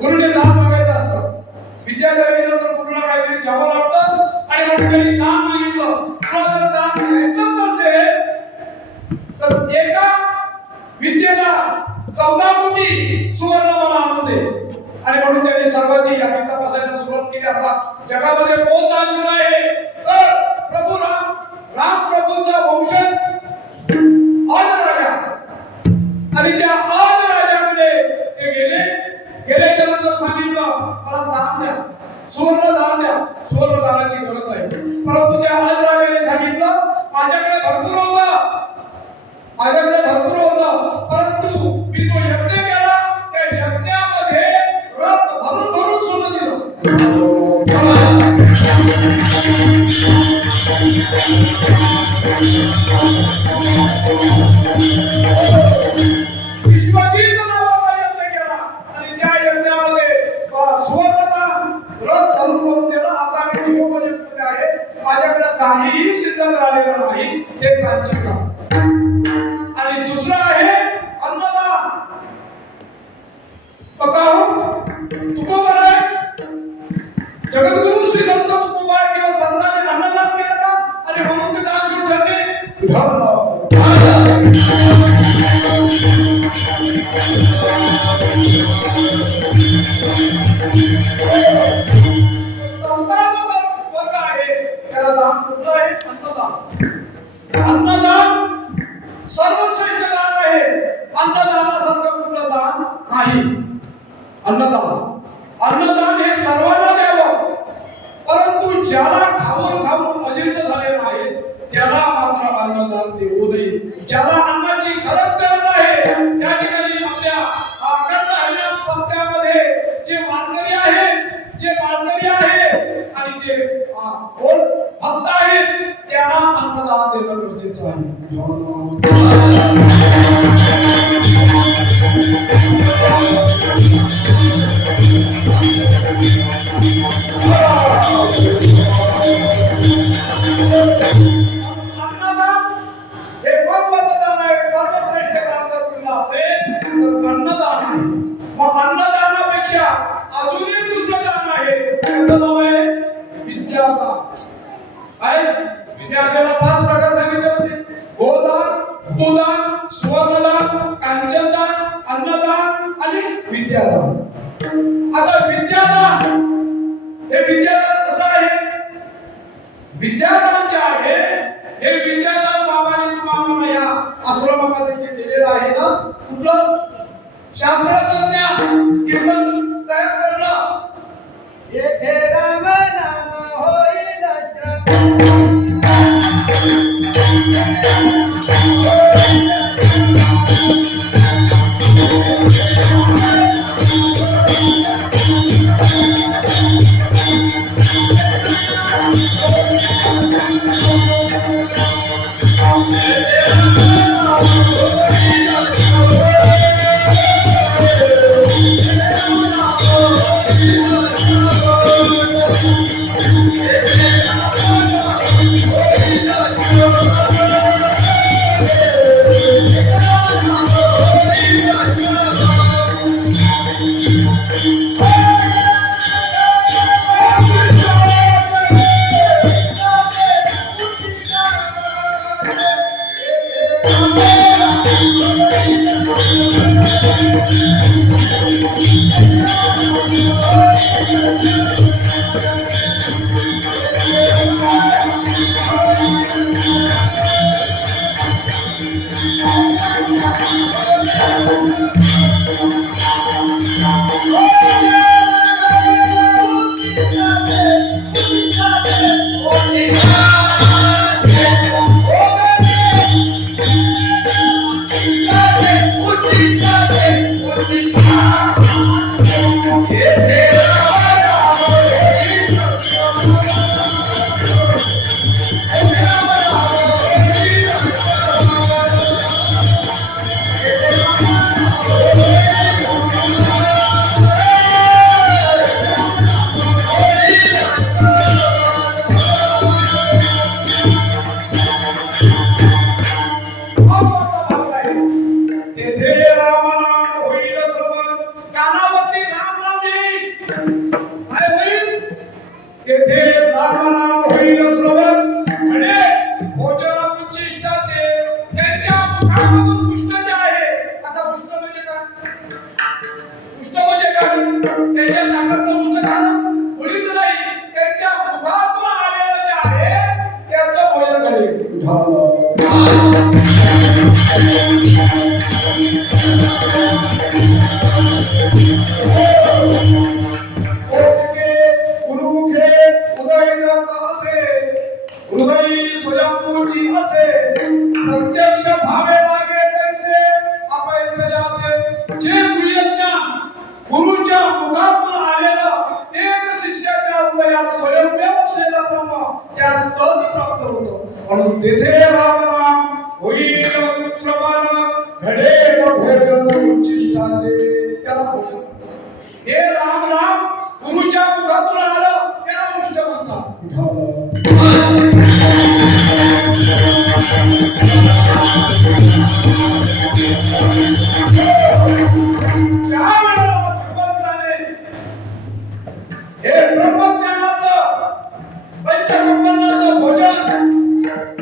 गुरुने दान मागायचं असतं. विद्यार्थ्यांनी गुरुला काहीतरी द्यावं लागतं आणि मग त्यांनी दान मागितलं. तुला जर दान घ्यायचंच असेल तर एका विद्येला 14 कोटी सुवर्ण मला आणून दे. आणि म्हणून त्यांनी सर्वांची या तपासायला सुरुवात केली. असा जगामध्ये बोध दाखवला आहे. तर प्रभू राम प्रभूंचा वंशज आज राजा आणि त्या आज राजाकडे ते गेल्याच्या नंतर सांगितलं मला दान द्या, सुवर्ण दान द्या. सुवर्ण दानाची गरज आहे. परंतु त्या आज राजाने सांगितलं माझ्याकडे भरपूर होतं, परंतु मी तो यज्ञ केला, त्या यज्ञामध्ये रथ भरून सोनं दिलं. विश्वजित नावाचा यज्ञ केला आणि त्या यज्ञामध्ये सुवर्णदान रथ भरून दिलं. आता मी जीवमध्ये आहे, माझ्याकडे काहीही शिल्लक राहिलेलं नाही. हे त्यांची काम. आणि दुसरं आहे अन्नदान. तुकोबर आहे, जगद्गुरु श्री संत तुकोबा किंवा संतांनी अन्नदान केलं का आणि म्हणून ते दान घेऊन ठेवले. वर्ग आहे त्याला दान कुठलं आहे? अन्नदान सर्वश्रेष्ठ दान आहे. अन्नदानासारखं कुठलं दान नाही. अन्नदान हे सर्वांना द्यावं, परंतु ज्याला खाऊन अजीर्ण झालेला आहे त्याला मात्र अन्नदान देऊ नये. ज्याला अन्नाची खरंच गरज आहे त्या ठिकाणी आपल्या अखंड हरिनाम संस्थेमध्ये जे वारकरी आहेत आणि जे भक्त आहेत त्यांना अन्नदान देणं गरजेचं आहे. अन्नदान हे महत्त्वाचं दान आहे. सर्वश्रेष्ठ दान जर कुठलं असेल सुवर्णदान, कांचनदान, अन्नदान आणि विद्यादान. आता विद्यादान, हे विद्यादान कसं आहे? विद्यादान जे आहे हे विद्यादान बाबांनी तुम्हाला या आश्रमामध्ये जे दिलेलं आहे ना, कुठलं शास्त्राचं ज्ञान, कीर्तन तयार करणं. येथे राम नाम होईल श्रवण. तेथे रामनाम होईल श्रवण, घडेल भोजन उच्चिष्टाचे. त्याला भोजन, हे रामनाम गुरुच्या मुखातून आलं त्याला उष्ट म्हणतात. हे ब्रह्मज्ञानाचं पंचब्रह्मांचं भोजन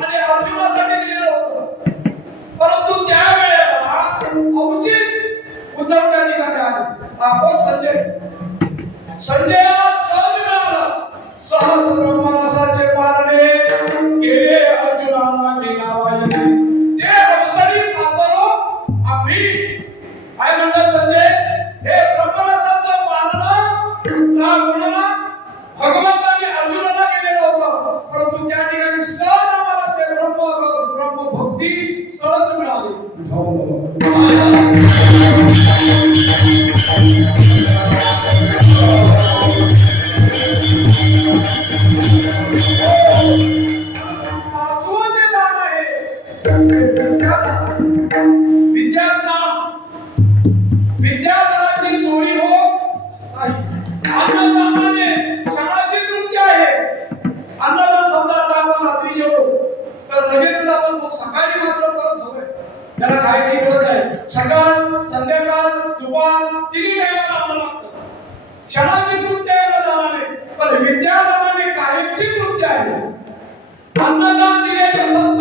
आणि अर्जुनासाठी दिलेलं होतं. परंतु त्या वेळेला औचित उद्धव त्या ठिकाणी आले. आपण संजयाला सहज मिळालं. सहज ब्रह्मरसाचे पारणे केले अर्जुनाला घेणारा. ते अवसरी पातळो आम्ही काय म्हणतात संजय, हे ब्रह्मरसाचं पालन गुणाला भगवंताने अर्जुनाला केलेलं होतं. परंतु त्या ठिकाणी सहज आम्हाला ते ब्रह्मरस ब्रह्मभक्ती सहज मिळाली. पाचवं जे दान आहे विद्यादानाची चोरी हो नाही. अन्नदानाने क्षणाची तृप्ती आहे. अन्नदान समजा आता आपण रात्री जेवलो तर लगेच आपण सकाळी मात्र परत झोपे, त्याला खायची गरज आहे. सकाळ संध्याकाळ दुपार तिन्ही टायमाला अन्न लागतं. क्षणाची तृप्ती आहे अन्नदानाने, पण विद्यादानाने कायमची तृप्ती आहे. अन्नदान दिलेले संत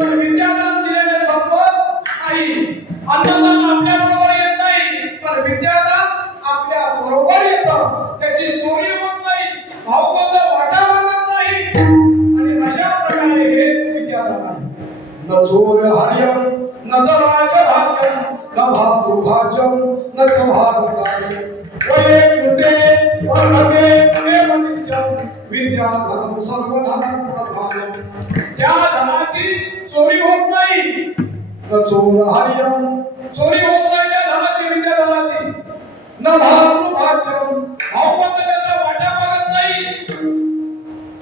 पण विद्यादान दिलेले संपत नाही. नाही. अन्नदान आपल्या बरोबर येत नाही, पण विद्यादान आपल्या बरोबर येतं. त्याची चोरी होत नाही, भावबंद वाटा मागत नाही. आणि अशा प्रकारे हे विद्यादान आहे. न चोर हर्यम न च राजभाग्यम न भातृभाज्यम न च भारतारी वये कृते वर्धते प्रेम नित्यम विद्याधनम सर्वधन प्रधानम. त्या धनाची चोरी होत नाही. न चोर हर्यम चोरी होत नाही त्या धनाची, विद्याधनाची. न भातृभाज्यम भावबंद त्याचा वाटा मागत नाही.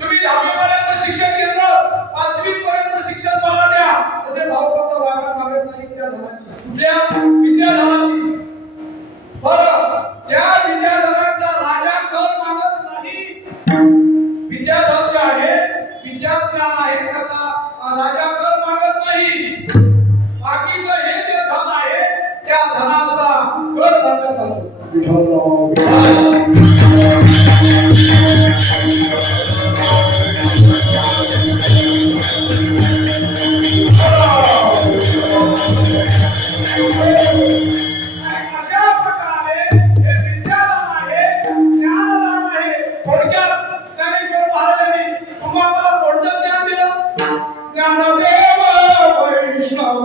तुम्ही 10वी पर्यंत शिक्षण घेतलं, 5वी पर्यंत शिक्षण मला द्या, तसे भावबंद वाटा मागत नाही त्या धनाची. कुठल्या विद्याधनाची. बरं, त्या विद्याधनाचा राजा कर मागत नाही. विद्याधन जे आहे, विद्याज्ञान आहे, त्याचा राजा कर मागत नाही. बाकीचं हे जे धन आहे त्या धनाचा कर मागत आहे. अशा प्रकारे हे विद्यादान आहे, ज्ञानदान आहे. थोडक्यात ज्ञानेश्वर महाराजांनी तुम्हाला कोणतं ज्ञान दिलं? ज्ञानदेव वैष्णव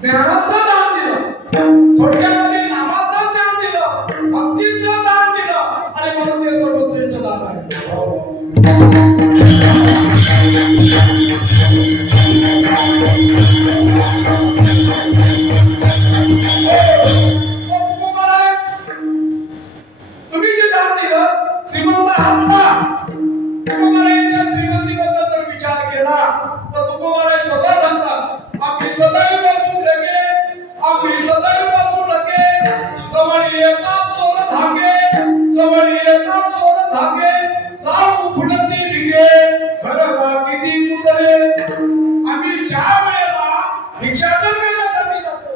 ज्ञानाचं दान दिलं, थोडक्यामध्ये नामाचं ज्ञान दिलं, भक्तीचं दान दिलं, आणि म्हणून ते सर्वश्रेष्ठ दान आहे. तुम्ही जे दान दिलं, श्रीमंत आहात, तुकोबारायांच्या श्रीमंतीबद्दल जर विचार केला तर तुकोबाराय स्वतः सांगतात, आम्ही सदैव सवडी येतात सोर धागे जाऊ फुलती भिगे घरला किती कुतरे. आम्ही ज्या वेळेला भिक्षाटन करण्यासाठी जातो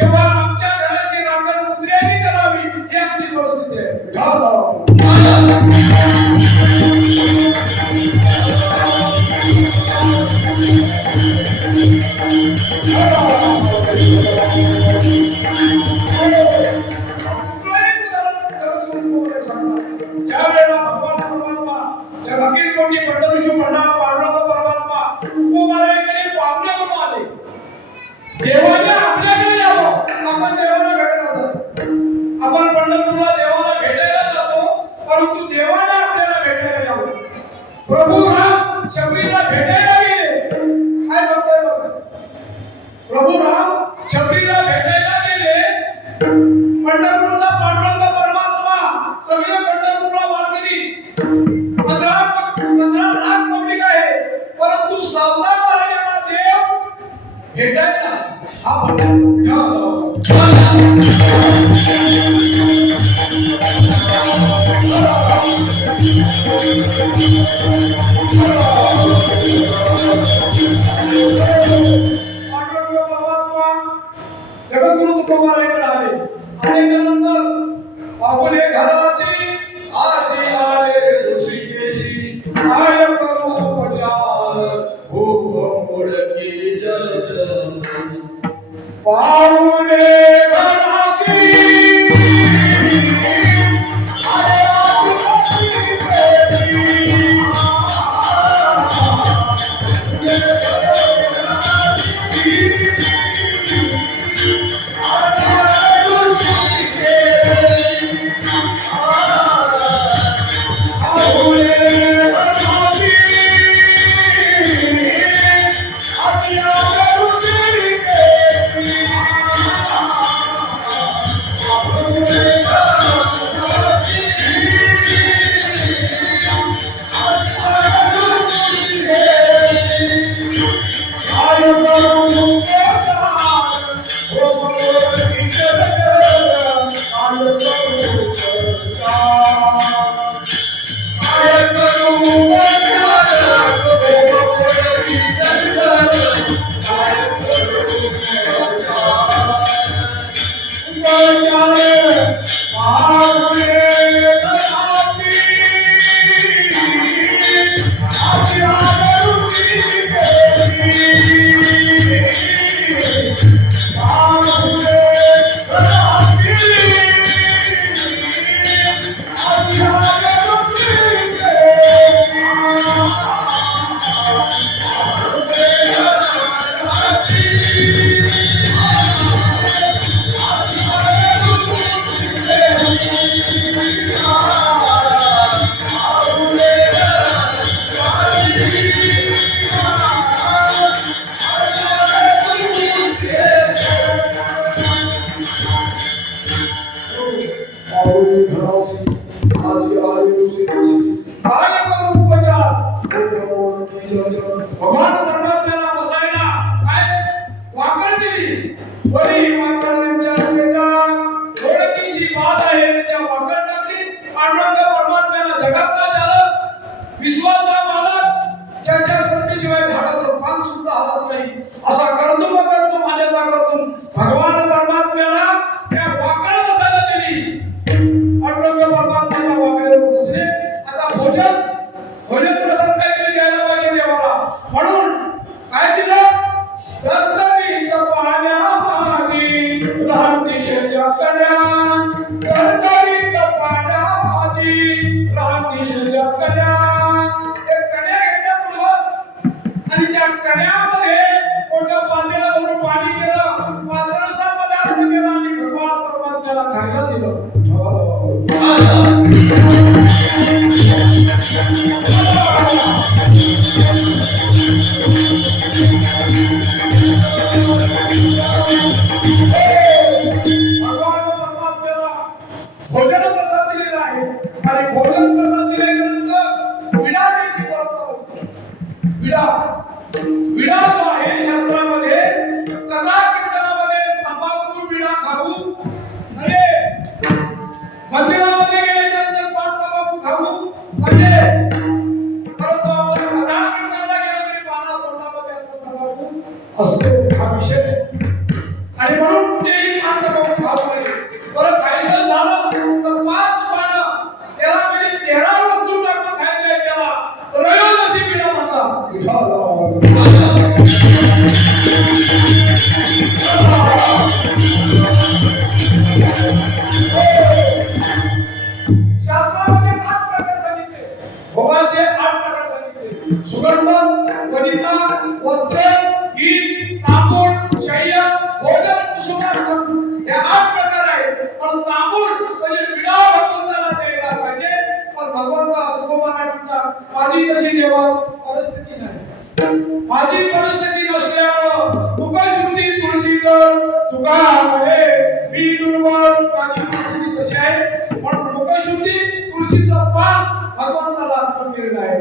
तेव्हा आमच्या घराची राखण कुत्र्याने करावी, ही आमची परिस्थिती आहे. देवाने आपल्याकडे यावं, आपण देवाला भेटायला जातो. आपण पंढरपूरला देवाला भेटायला जातो, परंतु देवाने आपल्याला भेटायला यावं. प्रभू राम शबरीला भेटायला गेले, काय म्हणताय बघा. प्रभू राम शबरीला भेटायला गेले, पंढरपूरचा पांडुरंग परमात्मा सगळे पंढरपूरला वारकरी 15 लाख पब्लिक आहे, परंतु 14 महाराजांना देव भेटायला जगद्गुरु तुकोबारायांकडे आले. आल्यानंतर आपण हे घराची आधी आले ऋषिकेशी, काय करू उपचार भूक मुडकी जल पाहुणे घराशी. भगवान परमात्म्याला भोजन प्रसाद दिलेला आहे आणि भोजन प्रसाद दिल्यानंतर विडा द्यायची परंपरा होती. विडा विडा जो आहे शास्त्रामध्ये कथा कीर्तनामध्ये तंबाखू विडा खाऊ नये. मंदिरामध्ये गेल्याच्या नंतर पान तंबाखू खाऊ नये. परंतु आपण कथा कीर्तनाला गेलो तरी पाना तोंडामध्ये तंबाखू असतो हा विषय. आणि म्हणून कुठेही पान तंबाखू खाऊ नये. बरं खायचं झालं तर 5 पानं त्याला म्हणजे 13 वस्तू टाकून खायचं आहे त्याला त्रयोदशी विडा म्हणतात. शास्त्रामध्ये 8 प्रकार सांगितले. भोगाचे 8 प्रकार सांगितले. सुगंध, वनिता, वस्त्र, गीत, तांबूळ, शय्या, भोजन, कुसुमार्पण हे 8 प्रकार आहेत. पण तांबूळ म्हणजे विडा भगवंताला द्यायला पाहिजे. पण भगवंता तुकोबाने म्हणतात माझी तशी देवा परिस्थिती नाही. माझी परिस्थिती नसल्यामुळं मुखशुद्धी तुळशी तर तुका म्हणे मी दुर्बल माझी परिस्थिती तशी आहे. म्हणून मुखशुद्धी तुळशीचं पान भगवंताला अर्पण केलेलं आहे.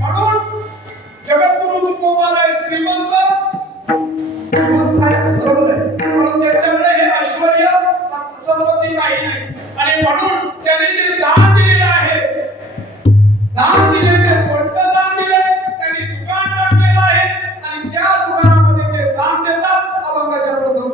म्हणून जगद्गुरु तुकोबा आहे श्रीमंत बरोबर आहे. म्हणून त्याच्याकडे हे ऐश्वर्य संपत्ती काही नाही. आणि म्हणून त्याने जे दान दिलेलं आहे दान दिले ते कोणतं दान दिले त्यांनी दुकान टाकलेलं आहे आणि त्या दुकानामध्ये ते दान देतात. अभंगाच्या प्रथम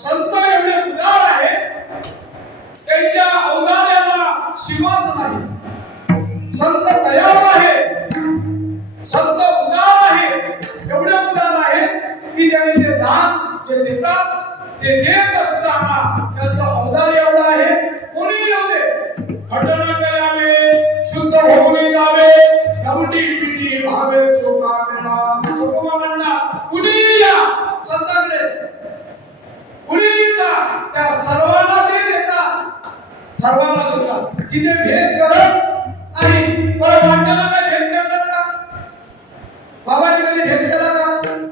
संत एवढे उदार आहे त्यांच्या औदार्याला सीमाच नाही. संत दयाळू आहे, संत उदार आहे, एवढे उदार आहे की त्यांनी ते दान जे देतात ते देत असताना त्यांचं औदार्य एवढं आहे. कोणी येऊ दे घटना करावे शुद्ध होऊन जावे गवटी पिटी भावे चोकारणा चोकोबा म्हणणार कुणी या संतांकडे कुणीचा त्या सर्वांना ते देतात. सर्वांना देतात. तिथे भेद करत नाही. पर वाटण्याला काय भेद करतात का? बाबांनी कधी भेद केला का?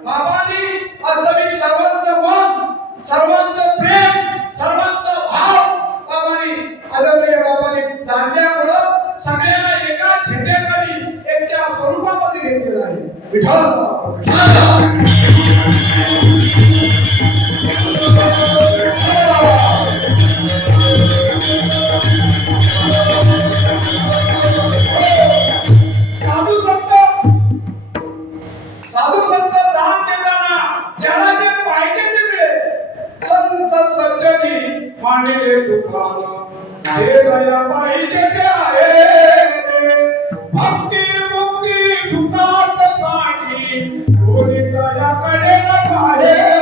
बाबांनी वास्तविक सर्वांचं मन, सर्वांचं प्रेम, सर्वांचा भाव बाबांनी आदरणीय बाबांनी जाणल्यामुळं सगळ्यांना एका झेंड्याखाली एकट्या स्वरूपामध्ये घेतलेलं आहे. विठ्ठल साधू संत दान देताना ज्याला जे पाहिजे ते मिळेल. संत सज्जनी मांडिले दुकान जे दया पाहिजे ते आहे. भक्ती मुक्ती दुखात साठी कोणी दयाकडे न पाहे.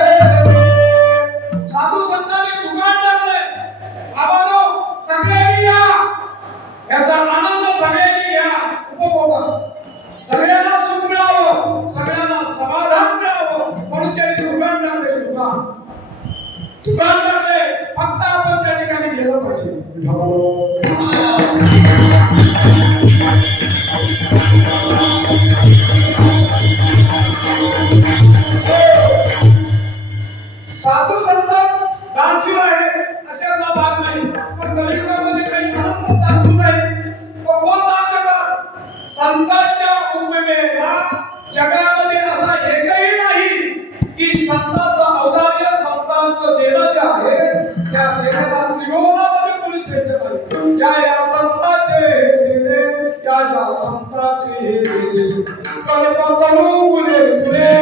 संताचे दिले कल्पतरू गुले गुले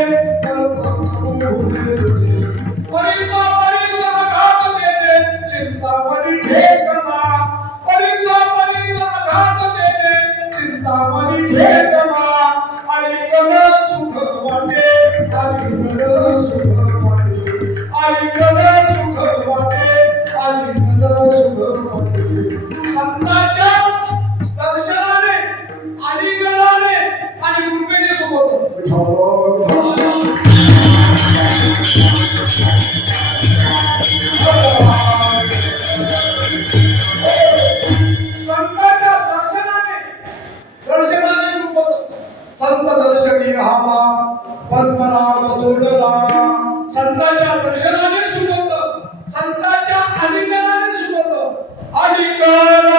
कल्पतरू गुले गुले परिसा परिसा घात देते चिंतामणी ठेकना परिसा परिसा घात देते चिंतामणी ठेकना अलीकड सुख वाटे अलीकड सुख वाटे अलीकड सुख वाटे अलीकड सुख वाटे संतांच्या दर्शनाने अलीकडाने आणि कृपेने सोबत संतांच्या दर्शनाने सोबत संत दर्शनी हवा पद्मनाभ जोडला संतांच्या दर्शनाने सोबत संतांच्या अलीकडाने सोबत अलीकड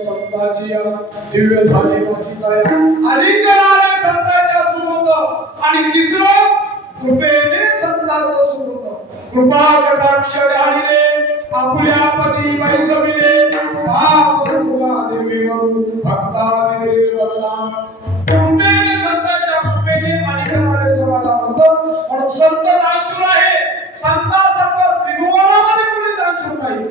संतांची दिव्य झाले माझी दया अलीकडाने संतांच्या सुबोध आणि तिसरं कृपेने संतांचं सुबोध कृपा कटाक्ष ढाळिले आपुल्या पदी वैसविले पाप कृपा देवी वरू भक्ताने वरदान कृपेने संतांच्या कृपेने अलीकडाने समाधान होतं म्हणून संत दानशूर आहे संतांसारखं त्रिभुवनामध्ये कोणी दानशूर नाही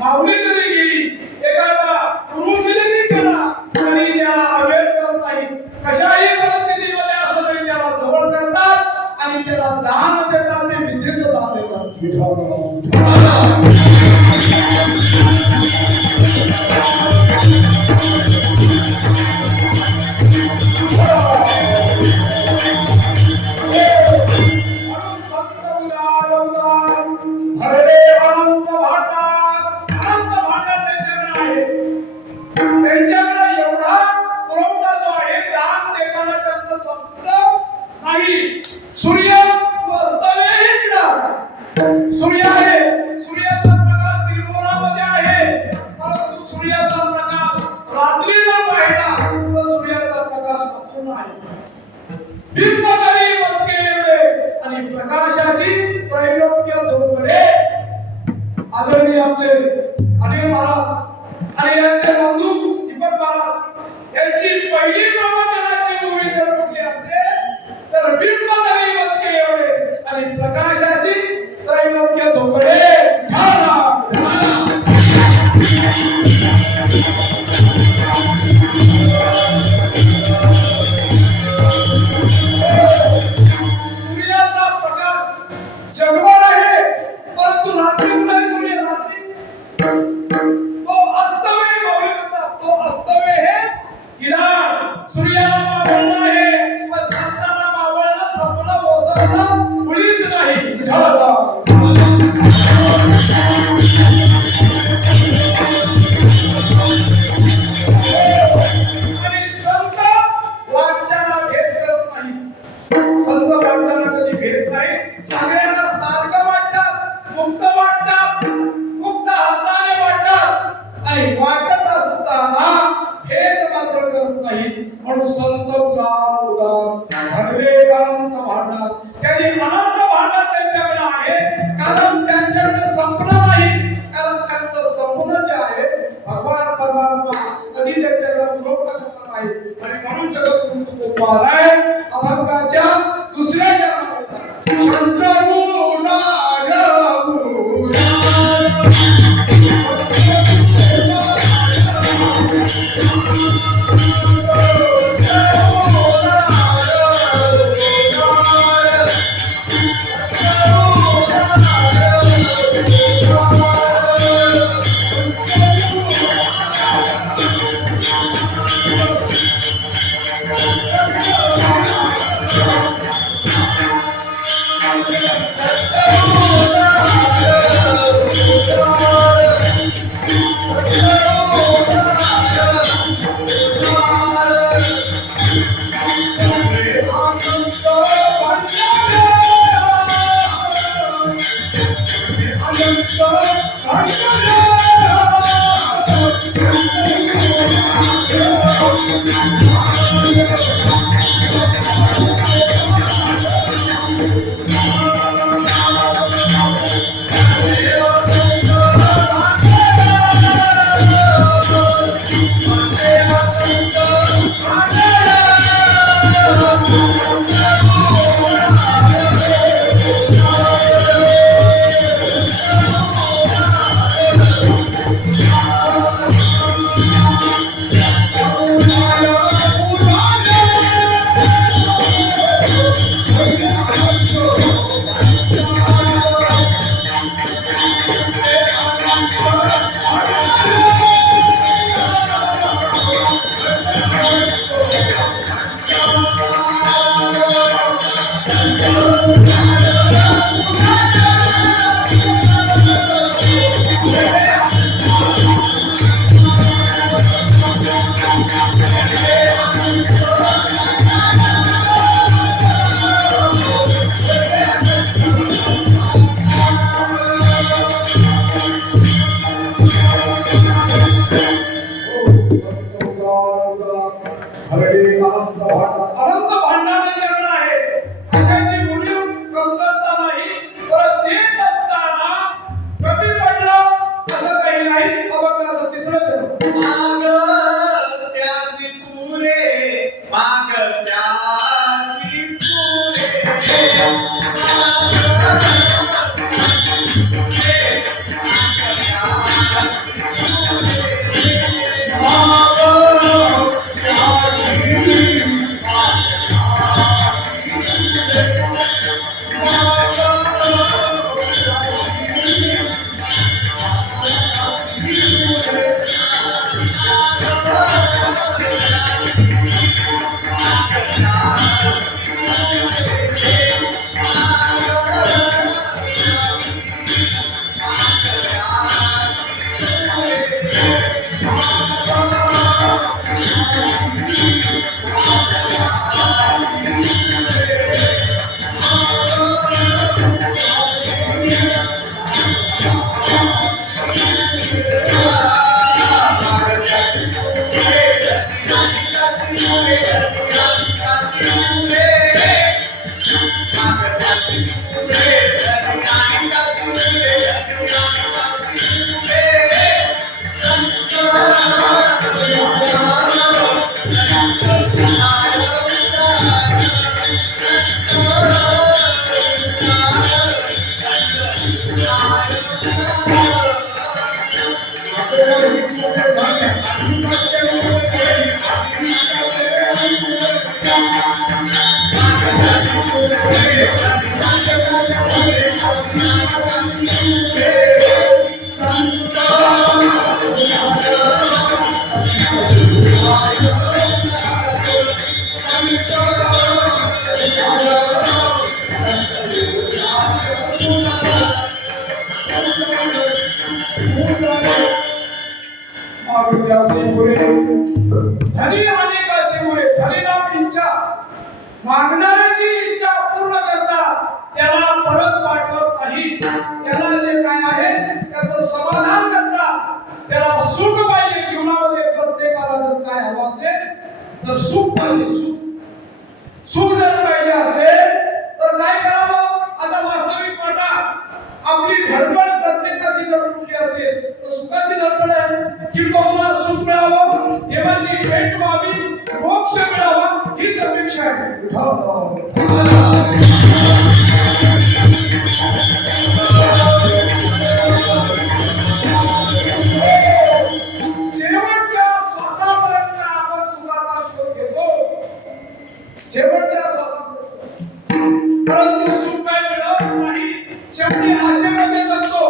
माऊली जरी गेली एखादा पुरुष जरी केला तरी त्याला अवेळ करत नाही कशाही परिस्थितीमध्ये असलं तरी त्याला जवळ करतात आणि त्याला दान देतात ते विद्येचं दान देतात सूर्य सूर्य आहे सूर्याचा प्रकाश त्रिकोणामध्ये आहे परंतु सूर्याचा प्रकाश रात्री जर पाहिला तर सूर्याचा प्रकाश अपूर्ण आहे बिंब तरी मचके एवढे आणि प्रकाशाची त्रैलोक्य दोघडे आदरणीय आमचे अनिल महाराज आणि यांचे बंधू दीपक महाराज यांची पहिली प्रवचनाची उभी जर कुठली असेल तर बिंब तरी मचके एवढे आणि प्रकाशाची त्रैलोक्य दोघडे ढाला ढाला सूर्याचा प्रकाश जगभर आहे परंतु रात्री नाही सूर्य रात्री तो अस्तमय मावळी म्हणतात तो अस्तमय हे किरण सूर्याला मावळणं आहे पण संतांना मावळणं संपलं ओसरलं मुळीच नाही ढाला म्हणून संत उदार उदार घडले अनंत भांडार. त्यांनी अनंत भांडार त्यांच्याकडे आहे, कारण त्यांच्याकडे संपलं नाही. कारण त्यांचं संपणं जे आहे भगवान परमात्मा कधी त्यांच्याकडे पुरवठा करणार आहे. आणि म्हणून जगद्गुरु तुकोबा आलाय अभंगाच्या दुसऱ्या चरणामध्ये. संत उदार उदार अनंत भांडार जगण आहे. अशाची मुलीव कमतरता नाही. परत देत असताना कमी पडलं असं काही नाही. अभंगाचं तिसरं चरण. मागत्यासी पुरे मागत्यासी पुरे धनी अनेक शिवरे धनी नाम इच्छा मागणाऱ्याची इच्छा पूर्ण करतात त्याला परत पाठवत नाही. त्याला जे काय आहे त्याचं समाधान करतात. त्याला सुख पाहिजे जीवनामध्ये. प्रत्येकाला जर काय हवं असेल तर सुख पाहिजे सुख जर पाहिजे असेल तर काय करावं? आता वास्तविक पाहता आपली धडपड प्रत्येकाची जर कुठली असेल तर सुखाची धडपड आहे की मला सुख मिळावं, देवाची भेट व्हावी, मोक्ष मिळावा हीच अपेक्षा आहे. शेवटच्या श्वासापर्यंत आपण सुखाचा शोध घेतो, शेवटच्या श्वासापर्यंत, परंतु सुख काय मिळत नाही. शेवटी आशेमध्ये असतो.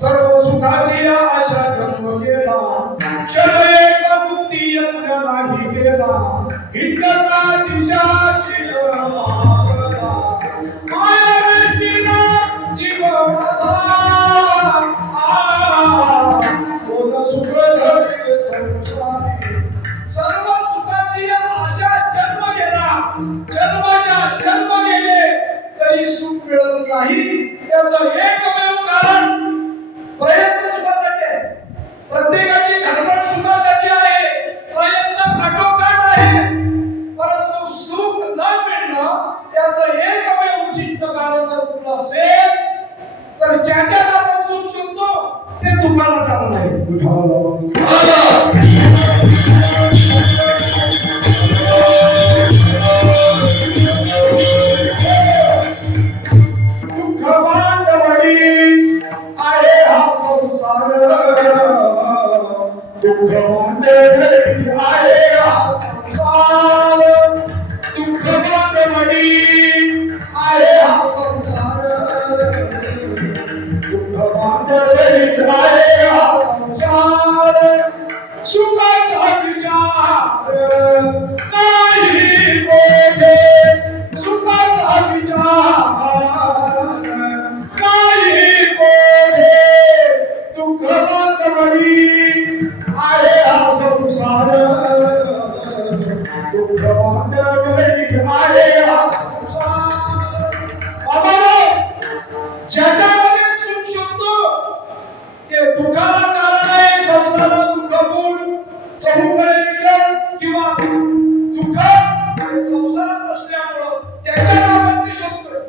सर्व सुखाची आशा जन्म गेला, क्षण एक मुक्ती यज्ञ नाही केला, हिंडता दिशाशील मार्गला, माया वेष्टीला जीव माझा, कोण सुख धरले संसारी. सर्व सुखाची आशा जन्म गेला, जन्म गेले तरी सुख मिळत नाही. त्याचं एकमेव कारण प्रयत्न सुखासाठी आहे. प्रत्येकाची धडपड सुखासाठी आहे, प्रयत्न काटोकाट आहे, परंतु सुख न मिळणं त्याचं एकमेव उचित कारण जर कुठलं असेल तर ज्याच्यात आपण सुख शोधतो ते दुःखाला कारण आहे. ज्याच्यामध्ये सुख शोधतो ते दुःखाला कारण आहे. संसारात दुःखमूळ चहूकडे मिळेल किंवा दुःख संसारात असल्यामुळं त्याच्यात आपण ते शोधतोय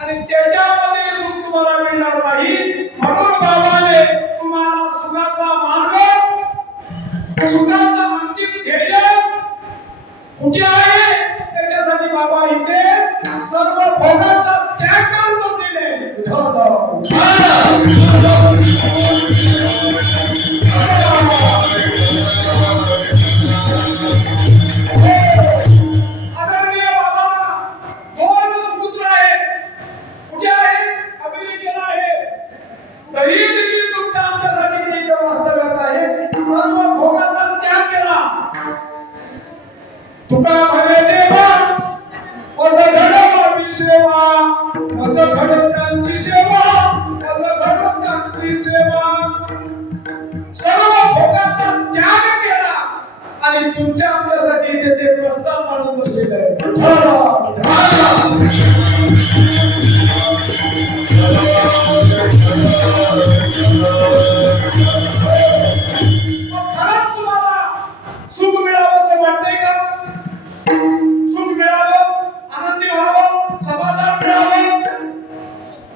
आणि त्याच्यामध्ये सुख तुम्हाला मिळणार नाही. म्हणून बाबाने तुम्हाला सुखाचा मार्ग, सुखाचा अंतिम ध्येय कुठे आहे त्याच्यासाठी बाबा इथे सर्व भोगाचा त्याग करून दिले. आदरणीय बाबा, दोन सुपुत्र आहेत. कुठे आहे? अमेरिकेला आहे. तरी देखील तुमच्या आमच्यासाठी ते इथे वास्तव्यात आहे. सर्व भोगाचा त्याग केला. तुका म्हणे देवा मज घडवावी सेवा, मज घडवत्यांची सेवा, मज घडवत्यांची सेवा. सर्व भोगाचा त्याग केला आणि तुमच्या आमच्यासाठी ते प्रस्ताव मांडून बसलेले आहे. खरंच तुम्हाला सुख मिळावं असं वाटतंय का? सुख मिळावं, आनंदी व्हावं, समाधान मिळावं,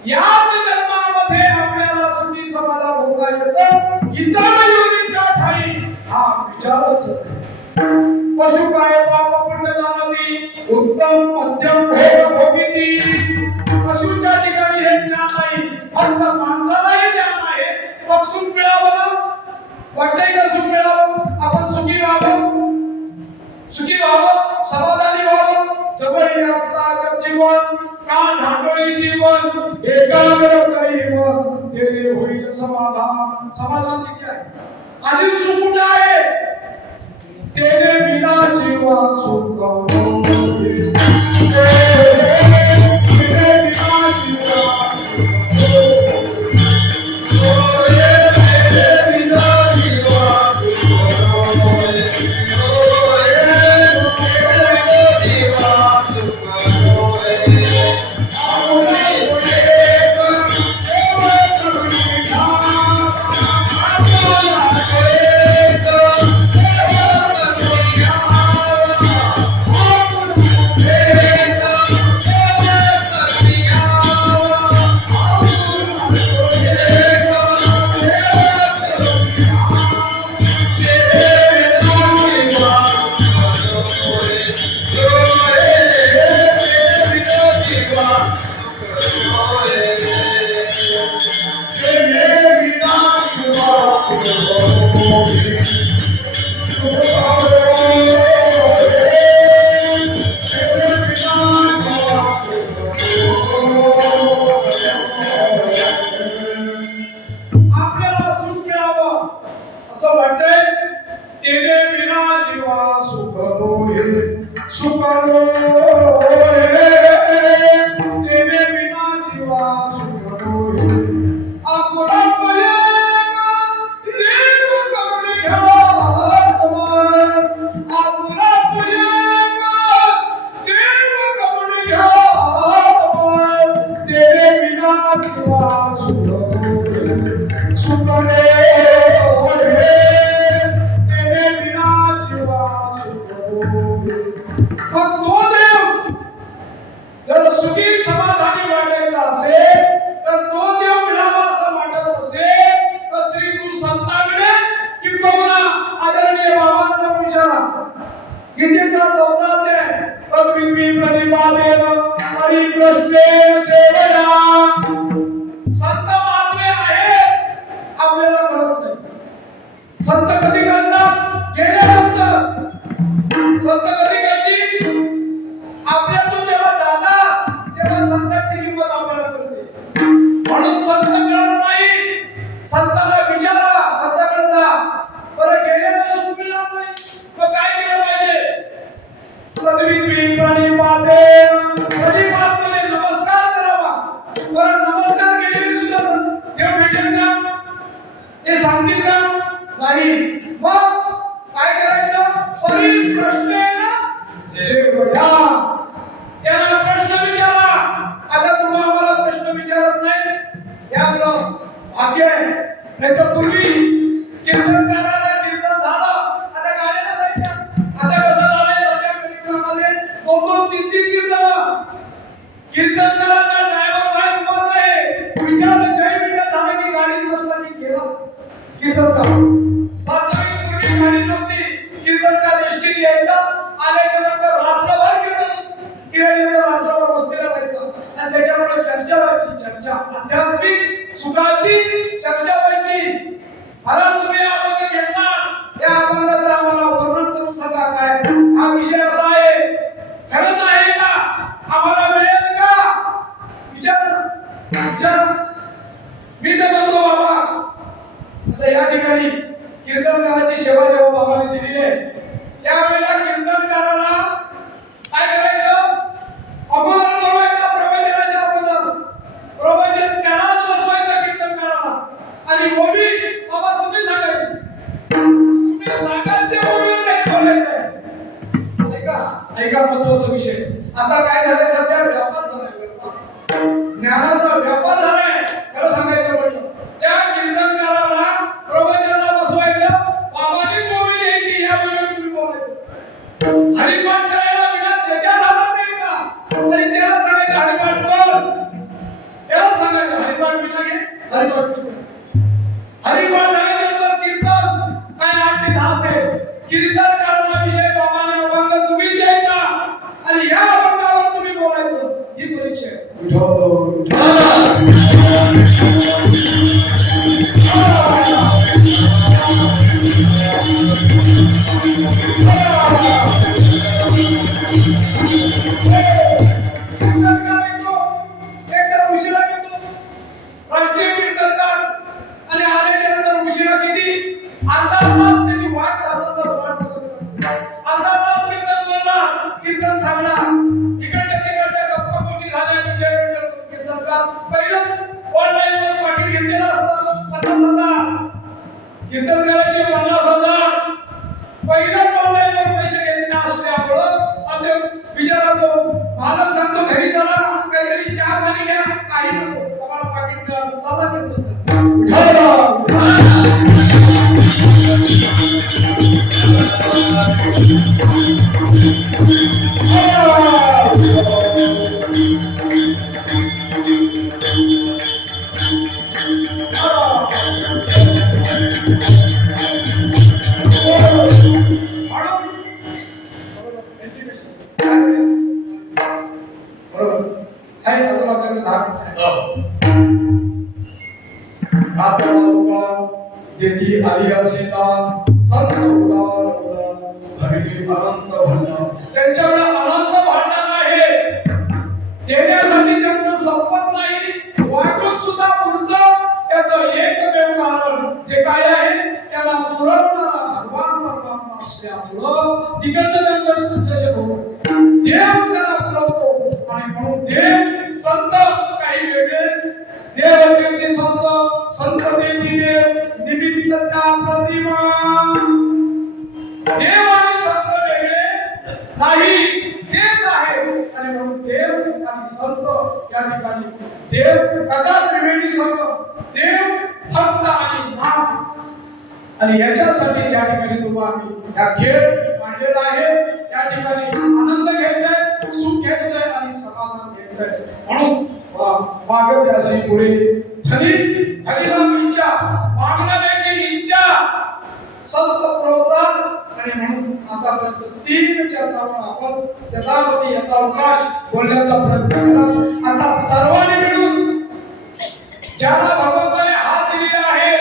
याच जन्मामध्ये आपल्याला सुखी समाधान भोगता येतं. इतर योनीच्या ठाई हा विचारच आहे. पशु काय पाप पुण्य जाणती, उत्तम मध्यम भोग भोगिती. पशुच्या ठिकाणी हे ज्ञान नाही, फक्त माणसालाही ज्ञान आहे. मग सुख मिळावं ना, वाटतंय का सुख मिळावं? आपण सुखी व्हावं, सुखी व्हावं, समाधानी व्हावं. जवळी असता जग जीवन, का ढांडोळी शिवन, एकाग्र करी मन, तेरे होईल समाधान. समाधान किती आहे? आणि सुख कुठे आहे? तेने बिना जीवा सुख तेने बिना जीवा सुख रो रे तेरे बिना जीवा सुख रो रे आपुला बोलेगा देव करुण घ्यावा आपुला बोलेगा देव करुण घ्यावा तेरे बिना जीवा सुख रो रे सुख रे तेरे बिना जीवा सुख रो रे मग तो देव जर सुखी समाधानी वाटायचा असेल तर तो देव मिळावा असं वाटत असेल तर श्री गुरु संतांकडे किंबहुना आदरणीय बाबांचा विचारा गीतेचा 14 अध्याय तद्विद्वी प्रतिपादेन हरी कृष्णेन सेवया संत महात्मे आहेत आपल्याला कळत नाही संत कधी करतात गेल्यानंतर संत कधी करतील आपल्यातून जेव्हा जातात तेव्हा संतांची किंमत आपल्याला कळते म्हणून संत कळत नाही संताला विचारा संताकडे जा बरं गेल्यानं सुख मिळणार नाही मग काय केलं पाहिजे तद्विद्वी प्रणिपातेन प्रणिपात म्हणजे नमस्कार करावा बरं नमस्कार केलेली सुद्धा देव भेटेल का ते सांगतील का नाही मग काय करायचं परिप्रश्नेन सेवया त्याला प्रश्न विचारा आता तुम्ही आम्हाला प्रश्न विचारत नाही हे आपलं भाग्य आहे नाहीतर पूर्वी कीर्तनकाराला कीर्तन झालं आता गाड्या नसायच्या आता कसं झालंय सध्या कीर्तनामध्ये 2-2, 3-3 कीर्तनकाराचा ड्रायव्हर बाहेर उभा आहे विचार जय विठ्ठल झालं की गाडी बसला की गेला कीर्तनकार वास्तविक पूर्वी गाडी नव्हती कीर्तनकार एसटी यायचा आल्याच्या नंतर रात्रभर कीर्तन रात्रभर बसलेला राहायचं आणि त्याच्यामुळे चर्चा व्हायची चर्चा आध्यात्मिक सुखाची चर्चा व्हायची महाराज तुम्ही अभंग घेणार त्या अभंगाचं आम्हाला वर्णन करून सांगा काय हा विषय असा आहे खरंच आहे का आम्हाला मिळेल का विचार मी तर म्हणतो बाबा आता या ठिकाणी कीर्तनकाराची सेवा जेव्हा बाबाने दिलेली आहे त्यावेळेला कीर्तनकाराला काय करायचं अगोदर बोलवायचं प्रवचनाच्या अगोदर प्रवचन त्यालाच बसवायचं कीर्तनकाराला आणि ओबी बाबा तुम्ही सांगायची तुम्ही सांगाल ते ओबी नाही बोलायचं ऐका महत्त्वाचा विषय आता काय झालंय सध्या व्यापार झालाय ज्ञानाचा व्यापार झालाय खरं सांगायचं म्हटलं त्या कीर्तनकाराला प्रवचनाला बसवायचं बाबांनीच ओबी द्यायची या वेळेला तुम्ही बोलायचं हरिपाठ करायला विना त्याच्या हातात द्यायचा तरी त्याला सांगायचं हरिपाठ कर त्याला सांगायचं हरिपाठ विना घे हरिपाठ हरिपाठ झाल्यानंतर कीर्तन काय नाट्य धास आहे कीर्तनकाराला विषय बाबाने अभंग तुम्ही द्यायचा आणि या अभंगावर तुम्ही बोलायचं ही परीक्षा आहे राष्ट्रीय कीर्तनकार आणि आल्यानंतर उशिरा किती अर्धा तास त्याची वाट तास वाट अर्धा तास कीर्तन बोलणार कीर्तन सांगणार इकडच्या तिकडच्या गप्पा गोष्टी झाल्या कीर्तनकार पहिलंच ऑनलाईन वर पाठी घेतलेला असतं 50,000 कीर्तनकाराचे 50,000 पहिलंच ऑनलाईन वर पैसे घेतले असल्यामुळं आणि विचारा तो मालक सांगतो घरी चला काहीतरी चहा पाणी घ्या काही नको आम्हाला पाकिट मिळालं चला कीर्तनकार देती आलिया सीता संत उदार हरी अनंत भंडार त्यांच्याकडे अनंत भांडार आहे देण्यासाठी त्यांचं संपत नाही वाटून सुद्धा पुरतं त्याचं एकमेव कारण ते काय आहे त्याला पुरवणारा भगवान परमात्मा असल्यामुळं तिकडनं त्यांच्याकडे कसे बोलतात प्रतिमा देव आणि संत वेगळे नाही, तेच आहे. आणि म्हणून देव आणि संत या ठिकाणी देव कथा त्रिवेणी संत, देव भक्त आणि नाम. आणि याच्यासाठी त्या ठिकाणी तुम्हाला आम्ही हा खेळ मांडलेला आहे. या ठिकाणी आनंद घ्यायचा आहे, सुख घ्यायचं आहे आणि समाधान घ्यायचं आहे. म्हणून मागत अशी पुढे धनी धनीराम इच्छा मागणाऱ्याची इच्छा संत पुरवतात. आणि म्हणून आतापर्यंत 3 चरणावर आपण जथापती यथावकाश बोलण्याचा प्रयत्न केला. आता सर्वांनी मिळून ज्याला भगवंताने हात दिलेला आहे,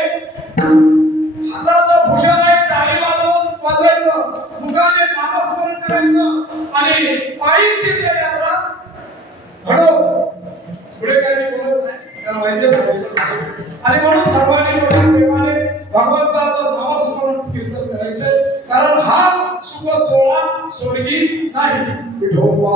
हाताचं भूषण आहे, टाळी वाजवून वाजवायचं, मुखाने नामस्मरण करायचं आणि पायी तीर्थयात्रा घडव. पुढे काही बोलत नाही, कारण वैद्य आणि म्हणून सर्वांनी मोठ्या प्रेमाने भगवंताचं नामस्मरण कीर्तन करायचंय. कारण हा शुभ सोहळा स्वर्गी नाही. विठोबा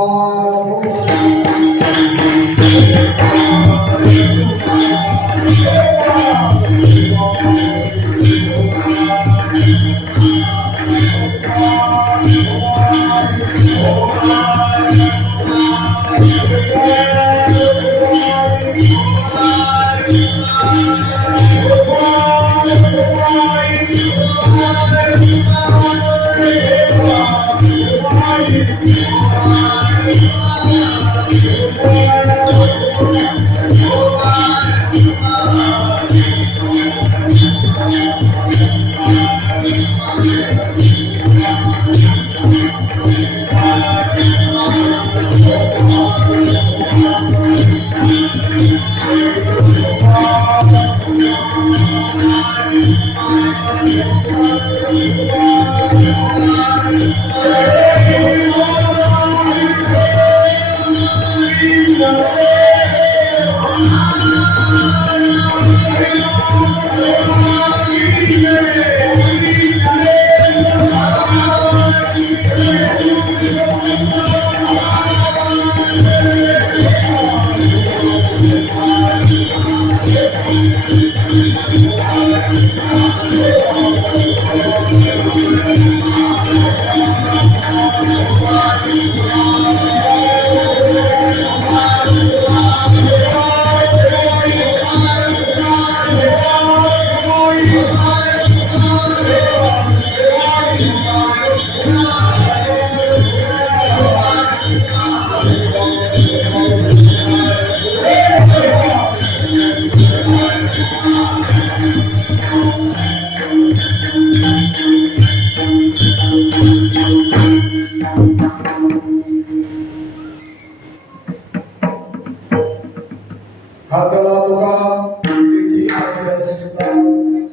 हातला तुका प्रीती आज्ञा सीता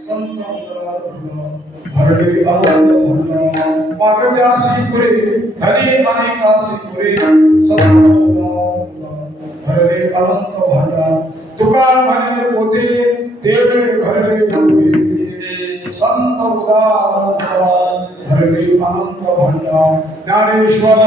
संत भरले आनंद भरला मागद्यासी पुरे धनी अनेकासी पुरे संत भरले अनंत भरला तुका म्हणे पोते देवे भरले पोते संत उदार भरले अनंत भरला ज्ञानेश्वर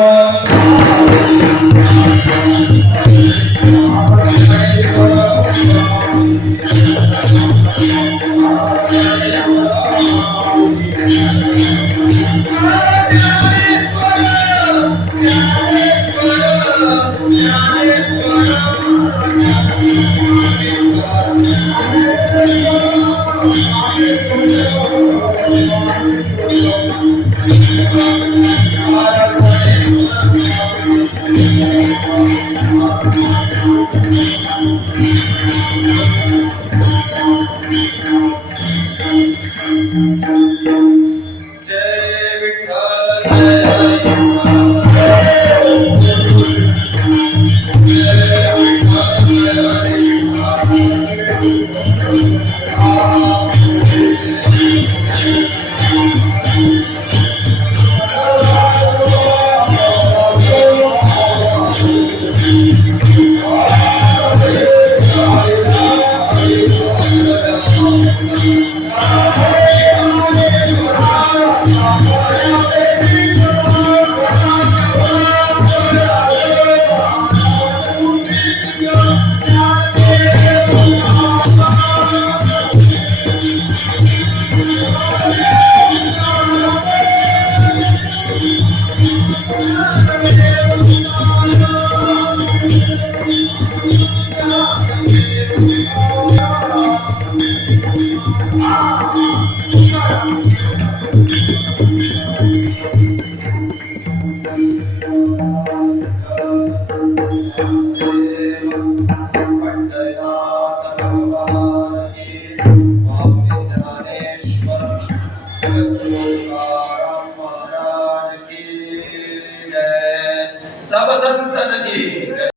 सब संतन की